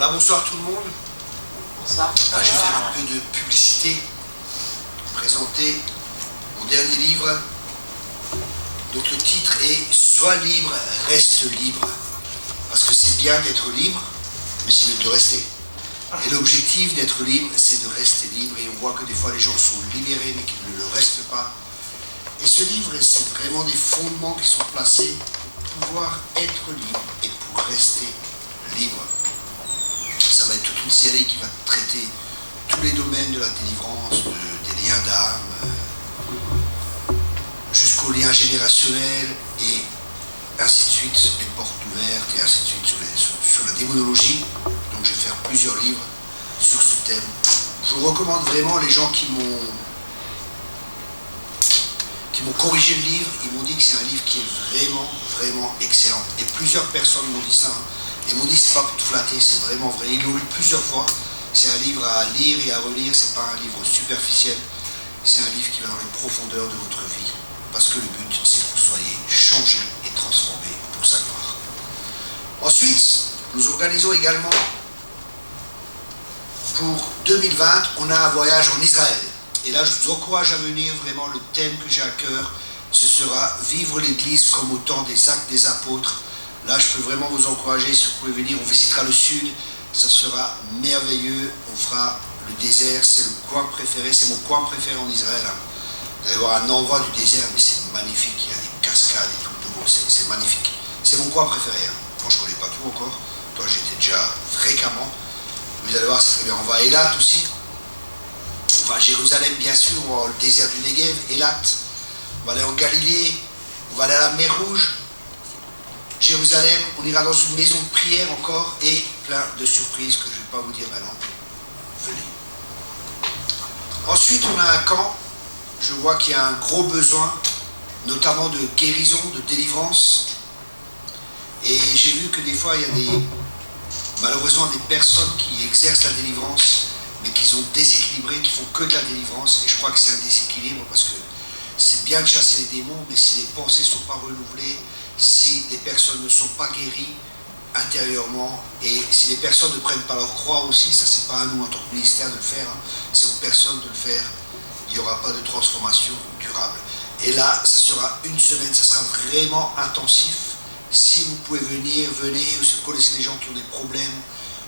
Là, bonsoir tout le monde. Bonsoir. Là, je vais faire un peu de publicité, présenter mon dernier livre. Donc le titre est « Sois libre, reste libre ». Parce que c'est bien d'être libre, mais c'est mieux de rester. Et l'objectif d'être libre, c'est de rester libre. Et on voit que des fois les gens sont libérés, mais qu'ils ne le restent pas. Et ce livre, c'est vraiment des fondements qui sont placés pour pouvoir être libre et pour rester libre. Ça va être toute une série qui va traiter tous les domaines de la délivrance, des liens d'âme, jusqu'aux liens générationnels et ainsi de suite, les portes ouvertes et ainsi de suite sur la démonologie. Donc je vais faire plusieurs livres sur ce thème. Je vous recommande vraiment les gens qui m'ont corrigé le livre. Ils m'ont dit que c'est un livre qui est vraiment, vraiment excellent. Et plusieurs personnes m'ont dit ça. Et m'ont dit c'est pas pour te flatter, c'est vraiment vrai. Ils l'ont lu plusieurs fois. C'est un livre à lire et à relire. C'est pas un livre superficiel. C'est un livre qui va dans les profondeurs de votre vie. Parce que le but, c'est que vous soyez changés et transformés pour sa gloire. Ensuite, nous organisons également pour 2020, on a un voyage en Israël. Et là, je vous encourage à venir. Vraiment, le thème que j'ai à cœur, ce sera vivre l'Église comme au temps des actes des apôtres. Là, je peux vraiment vous encourager. Si vous pouvez venir, on visitera le sud. Ça sera merveilleux. On fera le désert. C'est le coin préféré. C'est mon coin préféré en Israël. Vous allez voir un endroit du désert, mais c'est magnifique. Il y a des cascades et tout d'eau. C'est magnifique. C'est mon coin préféré. Bon, je ne connais pas tout encore. Toi, j'étais déjà fréquemment. Vous allez voir, c'est très bien. On va à Eilat aussi. On va à Jérusalem, bien sûr. On va au désert du Negev, Eilat. On va aller en Galilée. On va aller à la mer Rouge. Jérusalem. On ira dans une maison de prière encore. Et plein de surprises que je ne vais pas vous dire maintenant. Venez. Ensuite, on a un camp. Je vois qu'il y a un gros besoin, notamment de guérison, de délivrance. Et j'ai vu que des fois, il y a malheureusement des personnes qui exercent la délivrance, mais qui sont déséquilibrées, qui font que de la délivrance. Et je crois que c'est un déséquilibre parce que c'est bien de chasser les démons, mais si les pensées ne sont pas renouvelées, si les personnes ne sont pas guéries intérieurement, et si les personnes ne prennent pas leur croix aussi, ça c'est pas à nous en tant que ministère de le faire, c'est aux personnes de le faire. Il n'y aura pas de transformation durable. Et là, ça sera une semaine, ça sera vraiment intensif. Si vous pouvez venir, venez. Si vous connaissez des gens qui ont des problèmes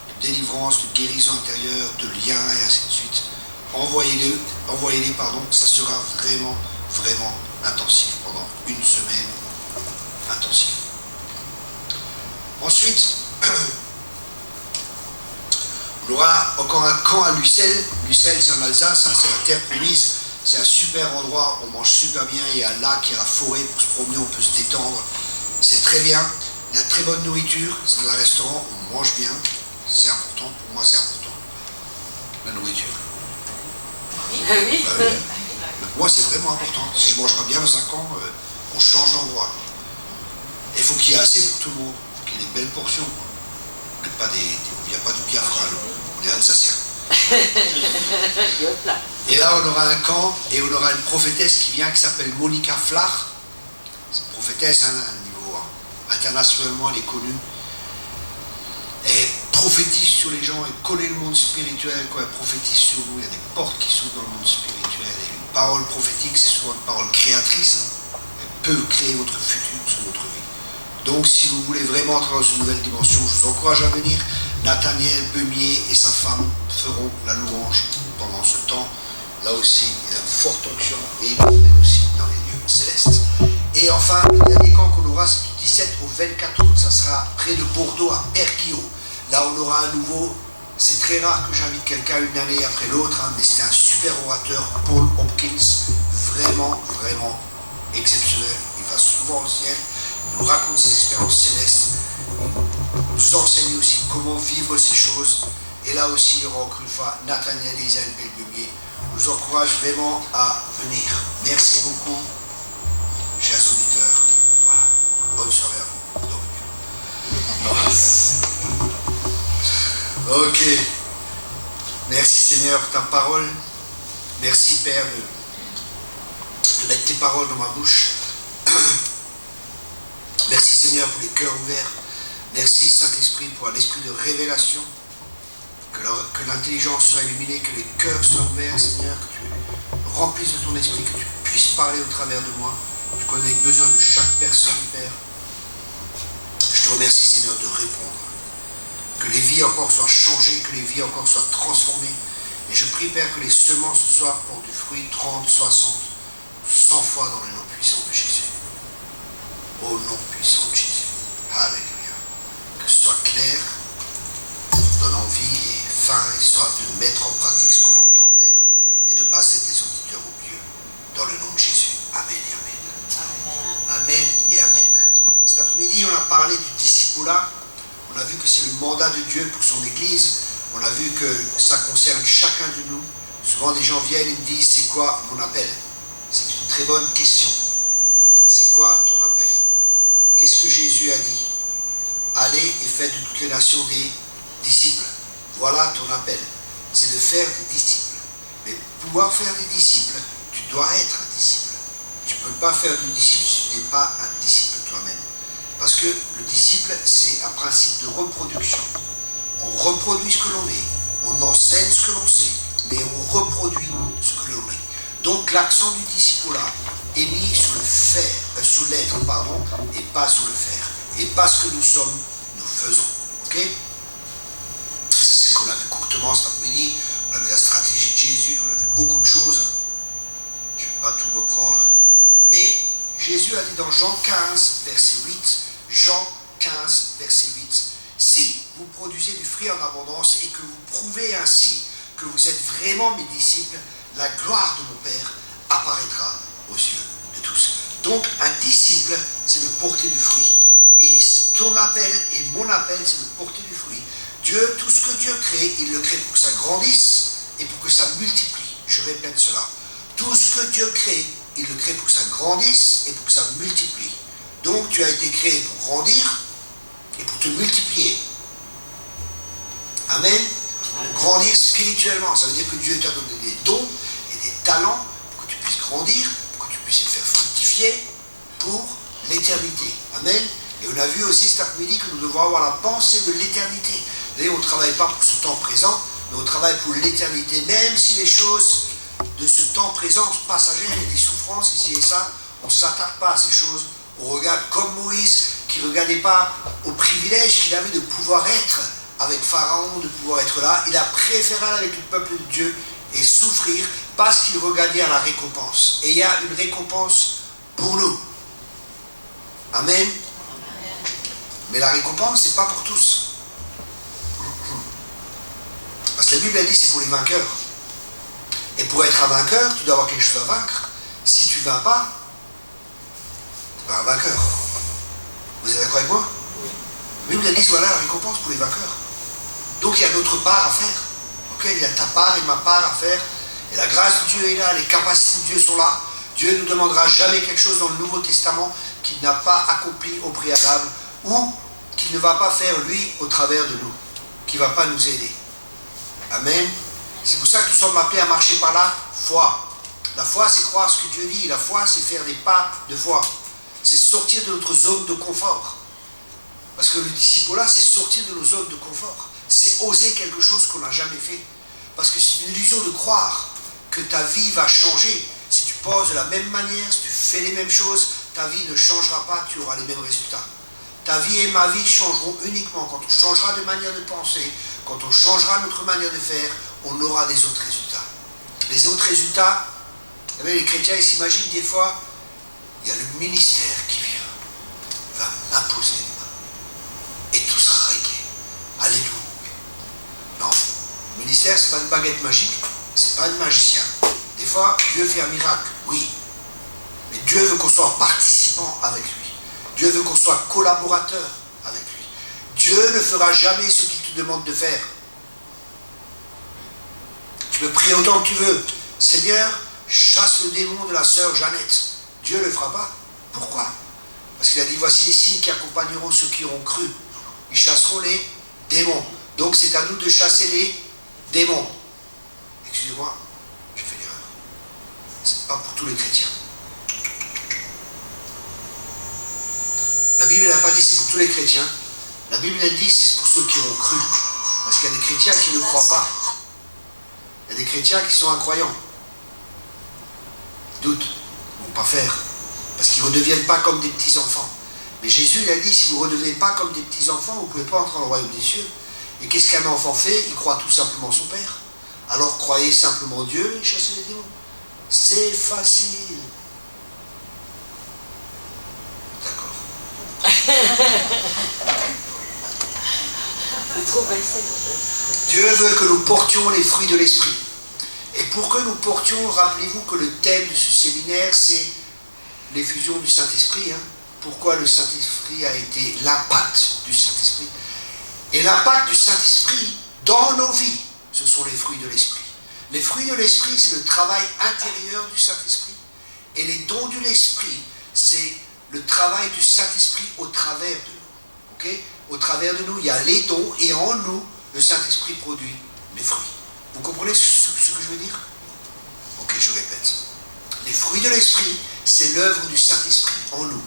de délivrance, de guérison intérieure, de liens et ainsi de suite, envoyez-les, ça sera vraiment, vraiment intensif pendant une semaine intensif. Ensuite, on aura encore un camp à Lucelle. Lucelle, c'est en Alsace, c'est la terre promise. C'est un super endroit, on mange super bien. Il y a un lac, il y a la forêt pour se promener, on peut se détendre. C'est très bien. Il y a de très bonne nourriture. C'est dans un restaurant, on mange bien. C'est important, pour moi c'est important. La nourriture. Oui. Mais pour moi c'est vraiment important. Si je ne mange pas bien dans un camp, on change d'endroit. Et il faut qu'il y ait assez pour tout le monde. Il faut qu'il y ait des belles portions. On ne vient pas du Biafra, on est alsacien. Et là on aura un camp et on aura une prophétesse qui vient qui s'appelle Monica Flach. Cette prophétesse à un niveau internationalement elle est connue. Elle prophétise sur les gens, elle connaît le monde spirituel. Quand elle prophétise sur vous, il y a des portes qui s'ouvrent dans le monde spirituel. Et une parole prophétique, c'est souvent une parole créatrice. Elle peut créer votre futur sur votre vie. Donc si vous voulez vraiment entrer dans une nouvelle dimension, je vous encourage à venir. Nathaniel Beumier et sa femme feront la louange pendant ce temps. Là aussi, il y a une forte onction et il est aussi dans les lieux célestes. Et enfin, le dernier camp qu'on aura, c'est du 17 au 24 août. Ça sera près de Bordeaux, à Perguillot. Là, on aura à nouveau, c'est très rare que j'invite quelqu'un une année après l'autre, mais c'est un super orateur, Paul Hopkins, vraiment, vraiment exceptionnel. Il va souvent au ciel, il nous raconte ses expériences célestes, nous enseigne aussi comment vivre ces choses. Et là aussi, il y aura encore une fois Nathaniel et Isabelle Beumier. Je vous encourage vraiment à venir. Merci beaucoup, chers auditeurs. Voilà. Bonne soirée à vous. Ok. Merci Seigneur pour ta parole. Merci Père de mettre tes paroles dans ma bouche. Merci Seigneur pour les cœurs ouverts. Merci Saint-Esprit pour un esprit de révélation. que l'intelligence soit illuminée, que les cœurs soient ouverts, Seigneur, que tu remplisses de ton esprit, que tu puisses parler au travers de moi. Tu connais les besoins de chaque personne, Père. Je te remercie, Seigneur, de répondre. Que les vies encore soient changées, que les vies encore soient transformées. Et je prie, Père, que les semences ce soir portent du fruit 30, 60, 100 fois dans le nom puissant de Jésus. Au nom puissant de Jésus. Alléluia. Que ce soit clair, donne envie et faim et soif de mettre en pratique ce qu'on entend, Père, et de passer des auditeurs au mieux. Dans le nom de Jésus. Amen et amen. Amen et amen. Cet après-midi, on a parlé du discipulat. On a vu que c'est le mandat de Dieu pour son Église. On a vu que ça concerne chacun de nous. Souvent, des gens viennent et me disent, c'est quoi mon appel? C'est une très bonne question. C'est quoi ton appel? Qu'est-ce que Jésus a dit? Allez et faites de toutes les nations des disciples. Voilà ton appel. C'est de faire des disciples. Mais pour pouvoir faire des disciples, tu dois être un disciple. Tu ne peux pas faire de disciple si tu n'es pas un disciple toi-même. Parce que le disciple, c'est un principe de reproduction. On reproduit ce que l'on est, on enseigne ce que l'on sait, mais on reproduit ce que l'on est. Donc l'accent du discipulat est mis sur le faire, sur l'être, et pas sur le faire. Et pas ce que nous sommes, nous faisons. Ok? C'est ce qu'on a vu courtement cet après-midi. On a vu la stratégie de Jésus, on a vu beaucoup de choses. Je ne vais pas tout reprendre. Mais Jésus a dit dans Jean 15, verset 8, Jean 15, verset 8, si vous produisez du fruit en abondance et que vous prouvez ainsi que vous êtes vraiment mes disciples, la gloire de mon Père apparaîtra aux yeux de tous. Donc un disciple, c'est de porter du fruit. Et ton appel et mon appel, c'est de porter du fruit. Dieu, tout ce que Dieu crée, il le crée pour que ça grandisse et pour que ça multiplie. Je répète cela. Tout ce que Dieu crée, il le crée pour que ça grandisse et pour que ça multiplie. Donc tu as été créé pour grandir et pour te multiplier. Amen. Grandir spirituellement, ça veut dire que Dieu t'a donné des dons et des talents pour que tu puisses grandir, pour que tu puisses faire fructifier pour l'éternité. Amen. Et on a vu aussi cet après-midi que nous devons avoir la pensée de l'éternité. D'ailleurs, on ne travaille pas pour ce temps présent, mais on travaille pour l'éternité. Même si les choses de ce temps présent sont passagères, il y a des souffrances ici et ça, on ne s'attaque pas à ces choses. On regarde comme Moïse, qui ne regardait pas au privilège qu'il avait de pouvoir être avec Pharaon, de pouvoir être là. Il a préféré aller avec le peuple de Dieu et souffrir parce qu'il regardait à la récompense. Et il y a une récompense pour nous. Amen. Mais la récompense, ce n'est pas pour tous. Parce que la Bible a dit c'est pour les vainqueurs. Et pour être un vainqueur, tu dois avoir quelque chose à vaincre. Si tu ne vins pas, tu n'es pas un vainqueur. Vous êtes d'accord avec moi? La Bible a dit voilà la récompense pour les vainqueurs. Donc il y a notre part à faire. Okay, il y a ta part et ma part à faire. Et la grâce de Dieu est là, les capacités de Dieu sont là. Dieu ne nous demandera jamais quelque chose dans le Nouveau Testament qu'il n'a pas accompli au préalable ou qu'il ne va pas faire lui au travers de nous, qui ne va pas nous aider. Amen. C'est pour ça que nous sommes appelés à marcher par la foi. La foi, c'est croire ce que Dieu dit. La foi, c'est faire des pas de foi. C'est sortir de notre zone de confort. Parce que le discipulat, c'est sortir de nos zones de confort. C'est oser quelque chose qu'on n'a jamais fait. Parce que c'est une illusion de croire que ta vie va changer. Si tu penses de la même manière, si tu fais les mêmes choses, ta vie ne changera pas, tu auras les mêmes résultats. Ta vie et ma vie changeront uniquement quand on changera de manière de penser, quand on changera notre manière de faire, on aura des autres résultats. Les autres résultats, vous savez, les chrétiens, ils s'imaginent des fois, il y a le ministère qui vient, va m'imposer une main, et tout sera réglé. Alléluia. Non, le ministère, c'est pas une baguette magique, c'est pas un magicien. Des fois, Dieu fait un miracle, oui. Mais Dieu veut qu'on soit participant avec lui. Dieu veut qu'on soit collaborateur avec lui. Dieu ne fera jamais ce qu'il te demande de faire. Tu peux prier autant que tu veux. Seigneur, chasse le démon de la sœur Jeannette. Dieu ne le fera pas. Pourquoi? Parce qu'il a dit, voici les signes qui accompagneront ceux qui auront cru. Ils chasseront les démons. Donc c'est à nous de chasser les démons. Excusez-moi, j'ai fait l'erreur. C'est pas pour tous les chrétiens. La Bible n'a pas dit c'est pour tous les chrétiens. La Bible a dit c'est pour ceux qui ont cru. Parce Parce qu'il y a des chrétiens qui ne croient pas. Il y a des chrétiens qui sont incroyants. Doute, ils ne vont pas faire. Parce qu'ils ne redeviennent pas comme des petits-enfants. Mais Jésus, il a dit, si vous ne redevenez pas comme des petits-enfants, vous ne pouvez pas entrer dans le royaume des cieux. Et qu'est-ce qu'un enfant fait? Il croit tout simplement son Père. Alors croyez simplement Dieu et chassez les démons. C'est facile. D'accord. Dieu veut que nous portions les fruits de l'esprit. Et pour que nous portions, rappelez-vous que le thème de ce séminaire, c'est l'effusion du Saint-Esprit. Pourquoi le Saint-Esprit a été l'impact du Saint-Esprit. Et l'impact du Saint-Esprit dans nos vies, ce sont les fruits de l'esprit. Les fruits de l'esprit, c'est le travail intérieur du Saint-Esprit. Et les dons de l'esprit, c'est le travail du Saint-Esprit au travers de nous. Okay? Au travers de nous, il y a les dons et en nous, le Saint-Esprit produit les fruits. Vous comprenez ce que je veux dire? Ok, je répète. Les fruits de l'esprit, c'est l'œuvre du Saint-Esprit en nous.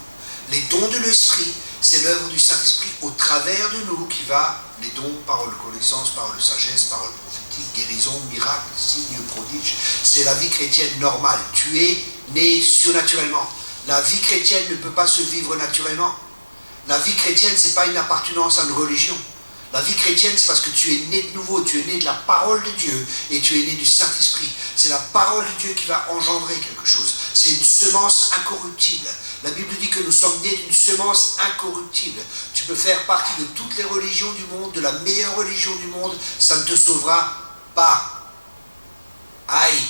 Les dons de l'esprit, c'est l'œuvre du Saint-Esprit au travers de nous qui va, les dons, parole de connaissance, parole de sagesse, parole prophétique, guérison, miracle, signe, prodige. C'est la vie chrétienne normale. Tu es né surnaturellement. La vie chrétienne ne peut pas se vivre naturellement. La vie chrétienne, ce n'est pas une appartenance à une religion. La vie chrétienne, c'est parce que tu es né de nouveau, tu es né de la parole de Dieu et tu es né du Saint-Esprit. C'est la parole de Dieu qui va engendrer quelque chose. C'est une semence incorruptible. La Bible dit que nous sommes nés d'une semence incorruptible. Tu peux faire partie de toutes les religions du monde, de la meilleure religion du monde, ça ne te sauvera pas. Aïe.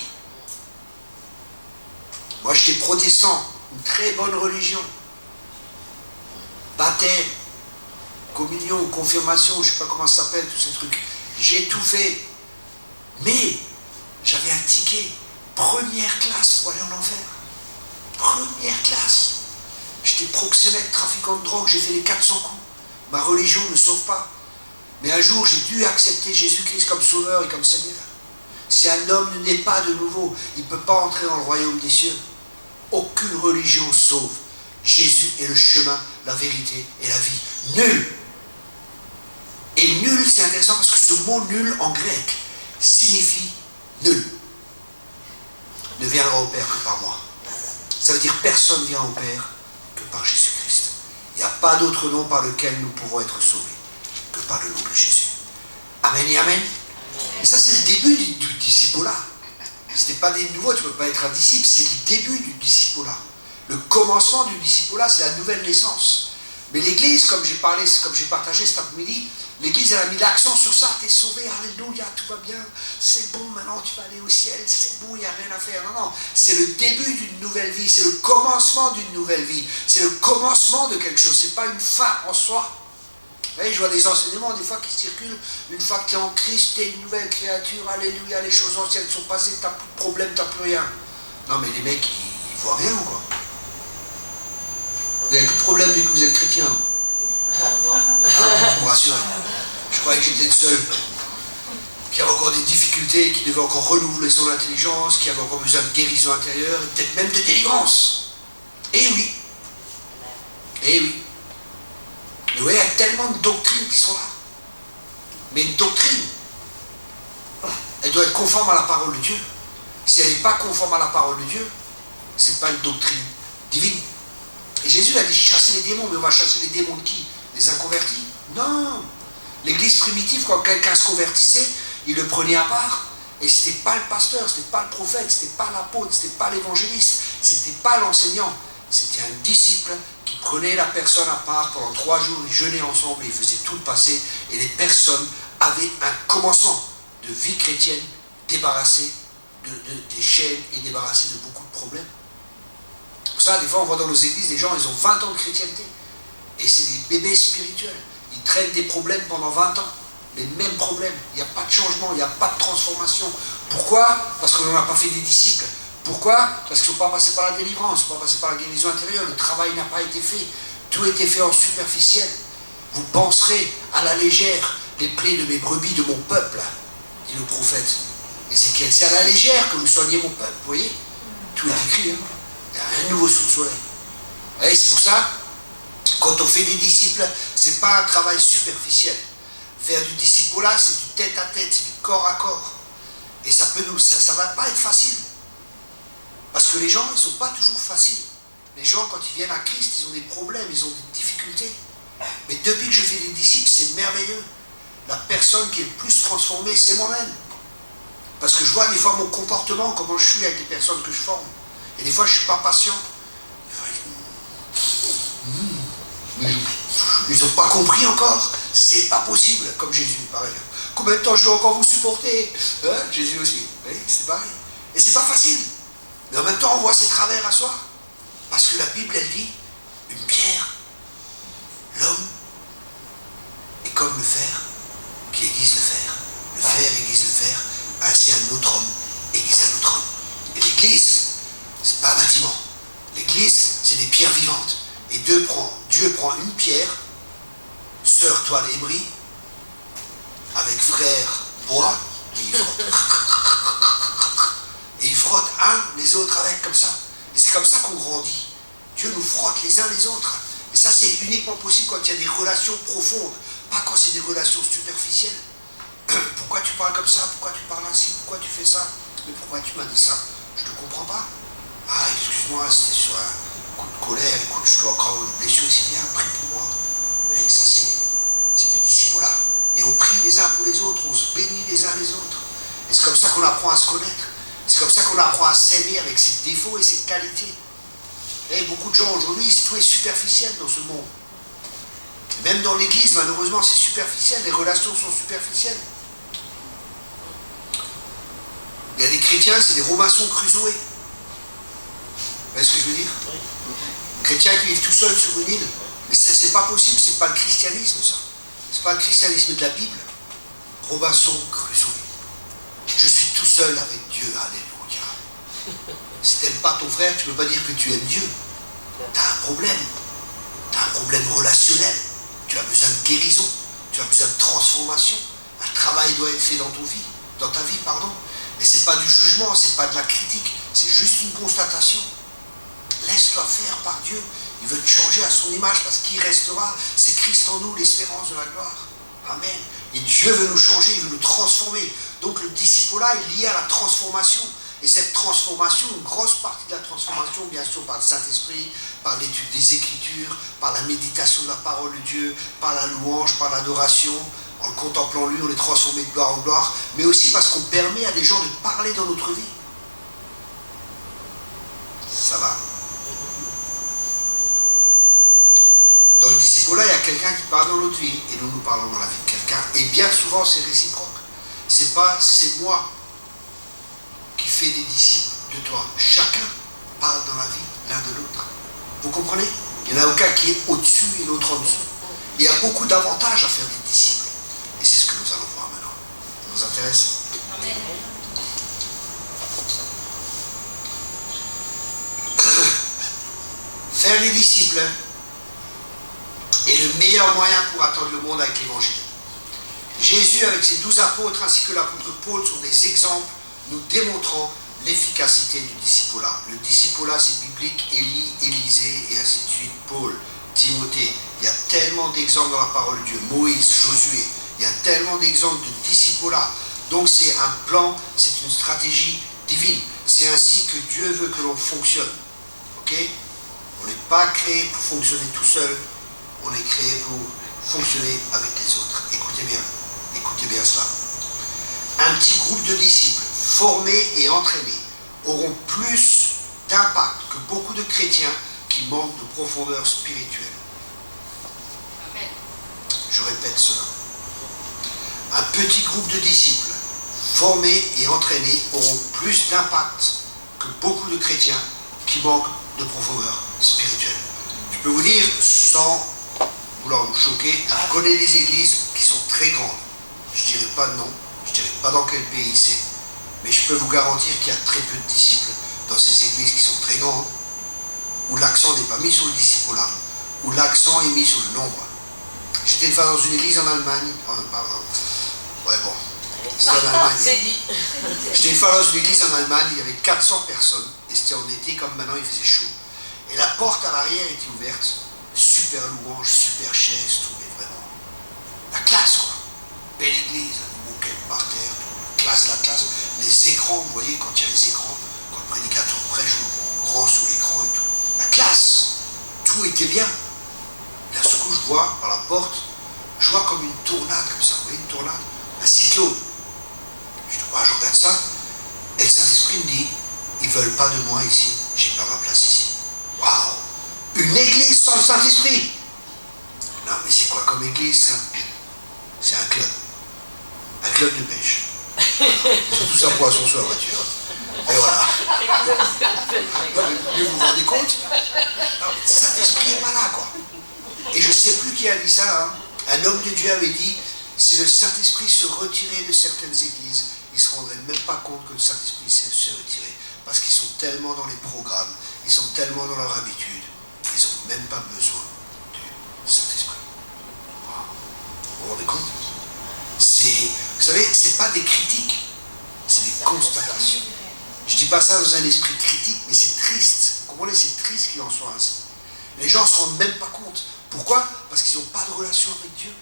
Moi, j'étais protestant, une très bonne religion. Baptême, communion, confirmation, je ne sais pas comment ça s'appelle, tous ces trucs. J'ai tout fait. Mais j'avais un ticket, première classe pour aller en enfer. Première classe. J'étais proxénète, trafiquant de drogue, j'ai fait les 400 coups. Ma religion ne me sauve pas. Mais un jour, j'ai dû accepter Jésus-Christ comme sauveur et comme Seigneur. Si un homme ne naît pas de nouveau, il ne peut pas entrer dans le royaume des cieux. Aucune religion sauve. Jésus est le chemin, la vérité et la vie. Nul. Et nul, c'est intéressant parce que ce mot nul en grec signifie nul. Ne viendra au Père que par moi. Ça veut dire personne ne vient au Père que par Jésus-Christ. Il n'y a pas d'autre nom par lequel nous pouvons être sauvés que par le nom de Jésus. Amen et amen. Et ça, c'est le début du discipolat. Ce n'est pas des nouveaux, tu ne peux pas être un disciple, c'est le début du discipolat. Le commencement du discipolat, c'est la nouvelle naissance. Mais l'Église, comme j'ai partagé cet après-midi, l'Église, elle a mis l'accent sur ça. Tu es sauvé, alléluia, tout va bien. C'est bon, maintenant tu vas aller au ciel. C'est bon, il n'y a rien à faire. Non, non. C'est le début d'une nouvelle vie. C'est le commencement d'une nouvelle vie. C'est le commencement de quelque chose. Ce n'est pas une fin en soi. Vous voyez, je vois des enseignements, des fois, qui circulent. Une fois que tu es en Christ, tu es une nouvelle créature. Alléluia, les choses anciennes sont passées. Tu n'as plus de problème, tu n'as plus rien. Non, mais les mecs, ils voient rien, ou quoi? Vous n'avez plus de problème vu que vous êtes chrétien. Pour vous rassurer. Je croyais que j'étais le seul qui avait encore des difficultés, qui devait encore renouveler son intelligence, qui avait encore besoin de guérison intérieure, et peut-être même de délivrance. Eh oui. Eh oui. Et vous voyez, il y a tellement de doctrines qui sont là. Mais une doctrine, elle doit être conforme à la parole de Dieu. Si elle n'est pas conforme à la parole de Dieu, ce n'est pas une doctrine divine. Et Jésus a dit chasser les démons, mais on va chasser les démons de qui? Des inconvertis? Non. L'église primitive, quand quelqu'un se convertissait, il le prenait à part. Et ce n'était pas le pasteur, ce n'était pas le prophète, ce n'était pas l'apôtre, ce n'était pas l'évangéliste, ce n'était pas l'enseignant. C'était un disciple qui prenait la personne à part pendant 3 jours, ils jeûnaient ensemble et ils faisaient tout le passé. Et les personnes avaient un commencement de vie chrétienne débarrassée des chaînes et débarrassée de beaucoup de problèmes. Pour ça, des fois, on voit dans nos églises des gens, ils ont 20 ans de chrétienté. Et c'est des bébés spirituels. Ils traînent des problèmes pendant 20 ans. Les mêmes problèmes. Il n'y a pas de changement, il n'y a pas de transformation. Pourquoi? Parce qu'on n'a pas fait des disciples. Pourquoi? Parce qu'ils ne sont pas passés par la délivrance, ils ne sont pas passés par la guérison intérieure. Le travail n'a pas été fait. Tout a été fait en superficiel. Vous penserez à la légère les plaies de mes brebis, de mon peuple, dit le prophète Ézéchiel. C'est à la légère que vous soignez mon peuple. Vous voyez? Tout est écrit. Il n'y a rien de nouveau sous le soleil. Et c'est pour ça, quand on fait des disciples, ce n'est pas un travail superficiel. Faire du discipulat, c'est du tête à tête, c'est du corps à corps. Et ça va pas être facile. Parce que les gens, ils ne sont pas toujours faciles. Les gens, quand ils viennent à Christ, ils ont des problèmes, ils ont des difficultés. Mais depuis que je fais des disciples, c'est merveilleux. La personne qui est le plus transformée, c'est moi-même. Parce que je vois des fois mon comportement, comment je suis avec les personnes que je forme. Et des fois, je ne suis pas patient. Ils n'ont pas compris encore. C'est pas possible, comme Jésus, pareil. Combien de temps je vais encore vous supporter, hein? Jésus aussi. Oui, c'est pareil. Et c'est pas facile. Mais en même temps, on voit ses travers à soi. Parce que la Bible, elle dit, une pierre, l'homme est comme le fer qui aiguise le fer. Le fer aiguise le fer, ainsi un autre homme aiguise un autre homme. Et l'Église, c'est pas un bâtiment. L'Église, c'est des pierres vivantes. Et Dieu prend une pierre, sœur toile et brie, avec frère bois, et il frotte. Et il frotte les autres avec comme ça. Et c'est comme ça qu'on grandit. Dieu nous frotte les uns les autres. Et ça, c'est uniquement possible quand il y a des relations profondes, pas quand c'est des relations superficielles. Pourquoi tu parles comme ça? Pourquoi tu parles ainsi? Pourquoi tu fais ça? Mais pourquoi tu m'as dit ça? Je ne comprends pas. Ah, excuse-moi, c'était sur un coup de colère. Écoute, je dois encore une blessure ici. Viens, prie pour moi. Mais ça, c'est du discipulat. Et on prie les uns pour les autres, on se bénit les uns les autres. Et c'est comme ça qu'on apprend à se connaître. C'est comme ça qu'on apprend à s'aimer avec ses défauts et ses qualités. Et beaucoup de gens aujourd'hui, tout est superficiel dans ce monde. Et même dans l'église, malheureusement, c'est superficiel. Les relations sont superficielles. Il y a des chrétiens, c'est des Robinson Crusoe. Vous voyez ce que je veux dire? Oui. Les chrétiens qui vivent tout seuls sur une île. Mais c'est pas possible, c'est pas le christianisme, ça. C'est pas le christianisme de la Bible. Robinson Crusoe. Je suis tout seul avec Dieu, alléluia. Si tu n'aimes pas ton frère, tu ne peux pas dire que tu aimes Dieu. Tu as un problème. Tu as un problème relationnel. Tu as besoin de guérison. Tu as besoin de transformation. Un travail doit être fait dans ta vie. Mais ce n'est pas du jugement, ce n'est pas de la critique. C'est juste une constatation. Laisse-toi faire par Dieu. Il veut te changer à son image parce qu'il restera. C'est Christ en nous, l'espérance de la gloire. Amen. Et Dieu veut nous changer, il veut nous transformer. Donc le discipulat est lié à la transformation. Et cette transformation, une grosse partie de la transformation, bien sûr, par le Saint-Esprit, par l'étude des Écritures, par la méditation de la parole de Dieu, par la louange, par l'adoration. En le contemplant lui, on est transformé de gloire en gloire. Mais aussi parce qu'on permet à des gens de parler dans notre vie. Ça va? Dans le discipulat, il y a quelqu'un qui parle dans notre vie et nous parlons dans la vie de quelqu'un. Et bien souvent, c'est réciproque. C'est moi qui fais des disciples de toi. Chacun parle dans la vie l'un de l'autre. Vous comprenez? Il n'y en a aucun qui est au-dessus et l'autre en dessous. Il y a beaucoup d'avantages à faire des disciples. Et c'est ce que nous allons voir maintenant. Ça vous intéresse? Amen. Faire les disciples est le meilleur moyen pour atteindre le monde avec l'évangile. Jésus, avec ses 12 apôtres ainsi que l'apôtre Paul, sont des exemples nous démontrant l'efficacité du discipulat. Le discipulat, c'est biblique, Élie, Élisée et ainsi de suite, Paul, Timothée. Il y a tellement d'exemples dans la parole de Dieu. Moïse, Josué. Il y a tellement d'exemples de discipulat. Donc c'est un plan, c'est une stratégie divine. C'est ainsi que Dieu veut que l'on fonctionne. Ok? On n'est pas créé pour fonctionner tout seul. On est créé pour fonctionner avec les autres. Écoutez bien cela. Un petit groupe de disciples formés et entraînés auront plus d'impact que beaucoup de chrétiens qui manquent de profondeur spirituelle. Amen. Je répète cela. Un petit groupe de disciples formés et entraînés auront plus d'impact que beaucoup de chrétiens qui manquent de profondeur spirituelle. Je peux vous dire, sans vouloir vous choquer, je connais des églises qui sont très grandes. Je ne dirai pas de nom, je ne dirai pas dans quel pays c'est, mais je peux vous garantir qu'il y a très peu de disciples dans ces églises qui sont très grandes, où l'accent n'est pas mis sur le discipulat, où l'accent est mis sur le nombre. J'étais une fois dans une église en Allemagne, c'était en Allemagne. C'est dit. J'étais une fois dans une église en Allemagne, il y avait 400 personnes, et c'était en été, comme maintenant il faisait chaud. Et la porte à l'arrière était ouverte, super louange, super chaise, tout, mais vraiment, la classe quoi. belle église, un moquette par terre, la classe, les écrans, vous voyez, quand il y a les écrans, quand le prédicateur prêche, on grand sur l'écran et tout. La classe, tout était bien. D'un seul coup, je vois par la porte, je vois comme une tornade comme ça, vous voyez, une tornade, un cyclone. Je dis, je regarde ça, et le Saint-Esprit me dit, ils ne veulent pas de moi ici, j'ai pas ma place ici. Waouh! Une église sans le Saint-Esprit! Non, mais c'est quoi comme église ça? C'est un club. Un club de pêche. Ils ont tous un poisson sur la voiture. Et voilà. Mais vous vous rendez compte? Non, mais le Saint-Esprit est malin, quoi. Et je ne sais plus qui a dit ça. Hein. Un homme de Dieu avait dit, si le Saint-Esprit se retirait de certaines églises, ils ne se rendraient même pas compte que le Saint-Esprit s'est retiré. Parce qu'ils sont tellement dans les programmes, ils sont tellement dans leur habitude, ils n'ont même pas besoin du Saint-Esprit. Wow. Vous vous rendez compte? Vous savez, ce n'est pas des critiques, c'est des constatations. Je ne dis pas ça dans un esprit critique, mais c'est triste. Vous comprenez? C'est triste qu'il en soit ainsi. Les gens ne se rendent même pas compte. Pourquoi? Parce qu'ils n'ont pas de relation avec Dieu.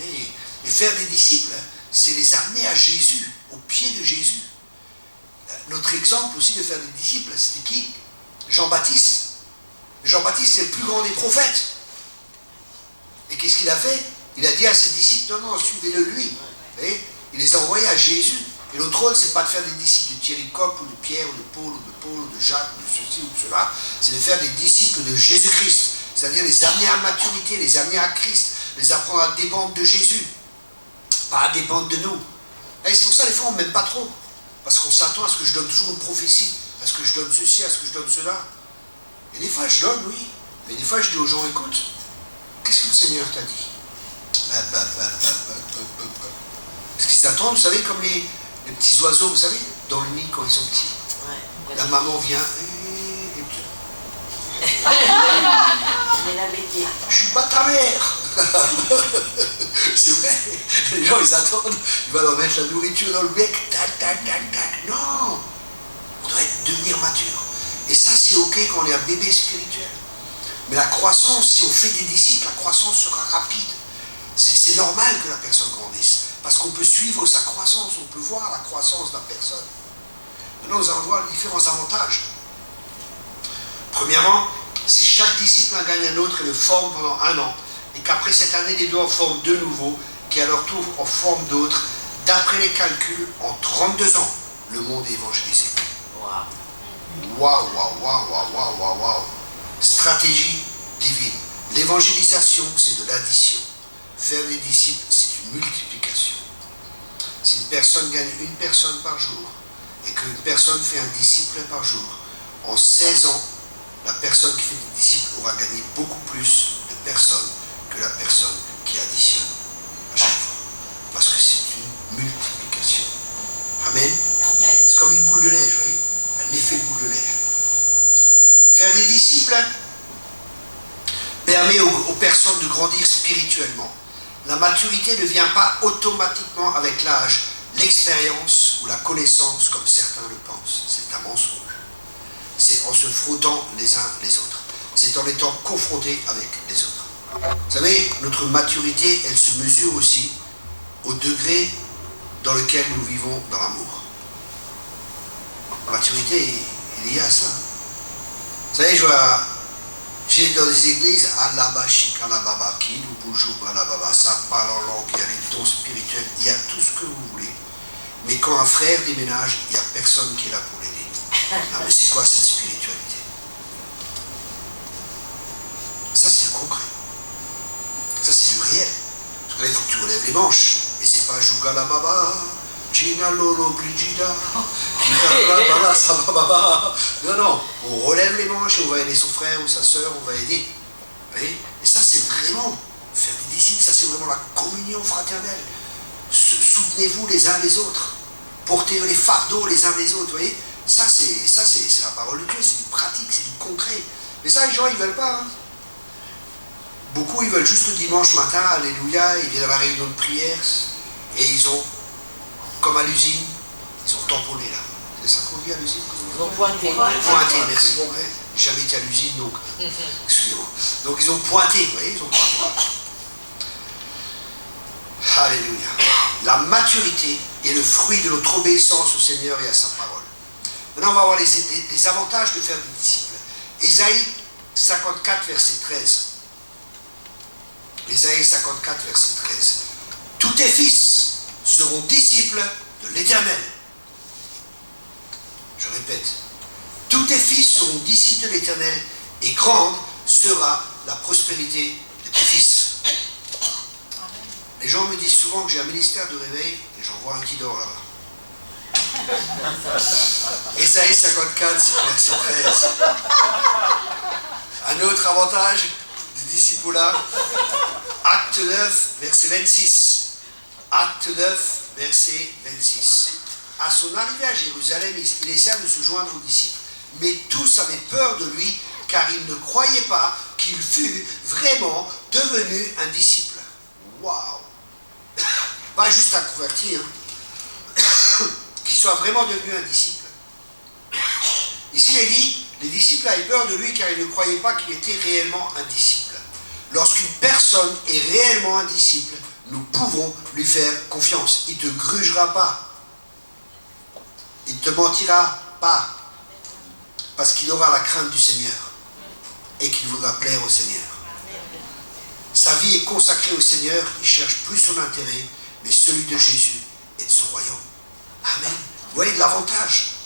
Et faire des disciples, c'est les amener à Jésus, au pied de Jésus. Notre exemple aussi de faire des disciples, c'était qui? Jean-Baptiste. Jean-Baptiste, c'est le plus grand des prophètes. Et qu'est-ce qu'il a fait? Il a dit à ses disciples, non, suivez-le lui. Et il les a envoyés à Jésus. Et notre rôle, c'est pas de faire des disciples de Thierry Kopp, ou de Pierre, ou de Paul, ou de Jacques, ou de ceci, ou de cela. C'est de faire des disciples de Jésus-Christ. C'est-à-dire les amener à maturité, les amener à Christ, les apprendre à dépendre de Jésus. Pas à dépendre de nous. Et c'est pour ça, des fois, on ne m'aime pas trop. Parce qu'on s'attend à ce que je donne toujours une prophétie, à ce que je donne ceci, à ce que je donne cela. Et des fois, je donne, oui. Mais des fois, je dis aux gens, écoute, qu'est-ce que le Seigneur t'a dit? Parce qu'ils s'attendent, vous savez, comme les petits oiseaux, vous savez, dans le nid quand ils sont petits. Ouais, la maman vient, et je suis pas ta mère. C'est vrai. Les gens, ils attendent, il va leur mettre la nourriture dans le bec, tac, tac, tac, tac. Non, on doit devenir mature. Et ça, c'est ok quand on est un bébé spirituel. Mais la croissance, si on fait des disciples, la croissance sera rapide. C'est normal que la personne grandisse. Parce qu'on peut suivre sa croissance, on peut voir la croissance de la personne. Maintenant, nous allons voir les différents avantages. Premièrement, si chaque disciple en gagne un autre et le forme pendant 1 an, et qu'après cette année, les deux en forment 2 nouveaux, qui à leur tour en forment d'autres, d'après les calculs, en 32 ans, le monde est évangélisé. Waouh, waouh, waouh, waouh, waouh, waouh, waouh. Stratégie divine. L'évangélisation, c'est de l'addition. Faire des disciples, c'est une multiplication. Si une personne gagne une personne par jour, et qu'une personne fait un disciple par jour, en 16 ans, la personne qui fait des disciples aura gagné beaucoup plus de personnes que la personne qui additionne à chaque fois. Parce que c'est une multiplication. Amen. C'est comme une boule de neige, vous voyez? Un effet boule de neige. Faire des disciples permet aux personnes de grandir spirituellement. La maturité ne vient pas automatiquement avec l'âge, l'expérience ou la connaissance comme certains le pensent. C'est un mensonge. C'est en se frottant les uns les autres. C'est en étant confrontés avec les autres. Vous savez, notre maturité, elle se mesure aussi au degré dans lequel nous vivons dans l'amour. La maturité est liée à ça. Vous savez, j'ai dans des églises, ça parle en langue, il y a les dons spirituels, il y a tout ce que vous voulez. Mais quand un frère déménage, il n'y a personne qui est là pour l'aider. Non, mais c'est quoi cette spiritualité? Ça, c'est du concret. Ça, c'est du réel. Parce que là, il faut que tu relèves les manches. Et c'est pas Juga la Baba, Gina Lolo Brigida, Kika Sababa. Non, non. On relève les manches et on va aider son frère ou sa soeur, on va aider. Vous voyez? Et ça, c'est vraiment faire des disciples, ça, c'est vraiment la communion fraternelle. Soutenez-vous les uns les autres. Portez les fardeaux les uns les autres. Vous voyez? Ça, c'est la parole de Dieu, c'est du pratique, c'est du concret. Mais ça, les gens, ils ne veulent pas. Hein. Beaucoup, ils veulent juste le dimanche matin, alléluia, ils viennent à la réunion de prière, et ils ont, comme à l'usine, ils ont tamponné là. C'est ça qu'on dit à l'usine? Ils ont pointé. Pointé, merci. Ouais. J'ai jamais été à l'usine, donc, excusez-moi. Donc ils ont pointé, vous voyez, ils ont pointé. Alléluia. La maturité est le fruit de notre obéissance au Seigneur et à sa parole. Maintenant, on va voir les avantages de faire des disciples. Ésaïe 54, verset 13. Ésaïe 54, verset 13. Tous tes fils seront disciples de l'Éternel. Je répète. Tous tes fils seront disciples de l'Éternel et grande sera la prospérité de tes fils. Les gens me disent souvent que j'ai un ministère de réveil et j'en vois un qui dort là-bas. Ésaïe 54, verset 13. Un autre avantage du discipulat, Acte 9, verset 26. Acte 9, verset 26. À son arrivée à Jérusalem, il essaya de se joindre aux disciples, mais tous avaient peur de lui, car ils ne croyaient pas qu'il fût vraiment devenu un disciple. Waouh! Pas juste un converti, qu'il soit vraiment devenu un disciple. Ici, il est dit, les disciples avaient peur de lui car ils ne croyaient pas qu'il était réellement un disciple. Lorsqu'une personne est réellement un disciple, nous pouvons lui faire confiance. Il ne te grugera pas. Il ne te mentira pas. Parce qu'il aura la crainte du Seigneur et qu'il voudra plaire au Seigneur. Sa vie est consacrée au Seigneur, il ne cherche plus son intérêt, mais celui de Jésus et de son royaume. Amen. Vous voyez l'avantage.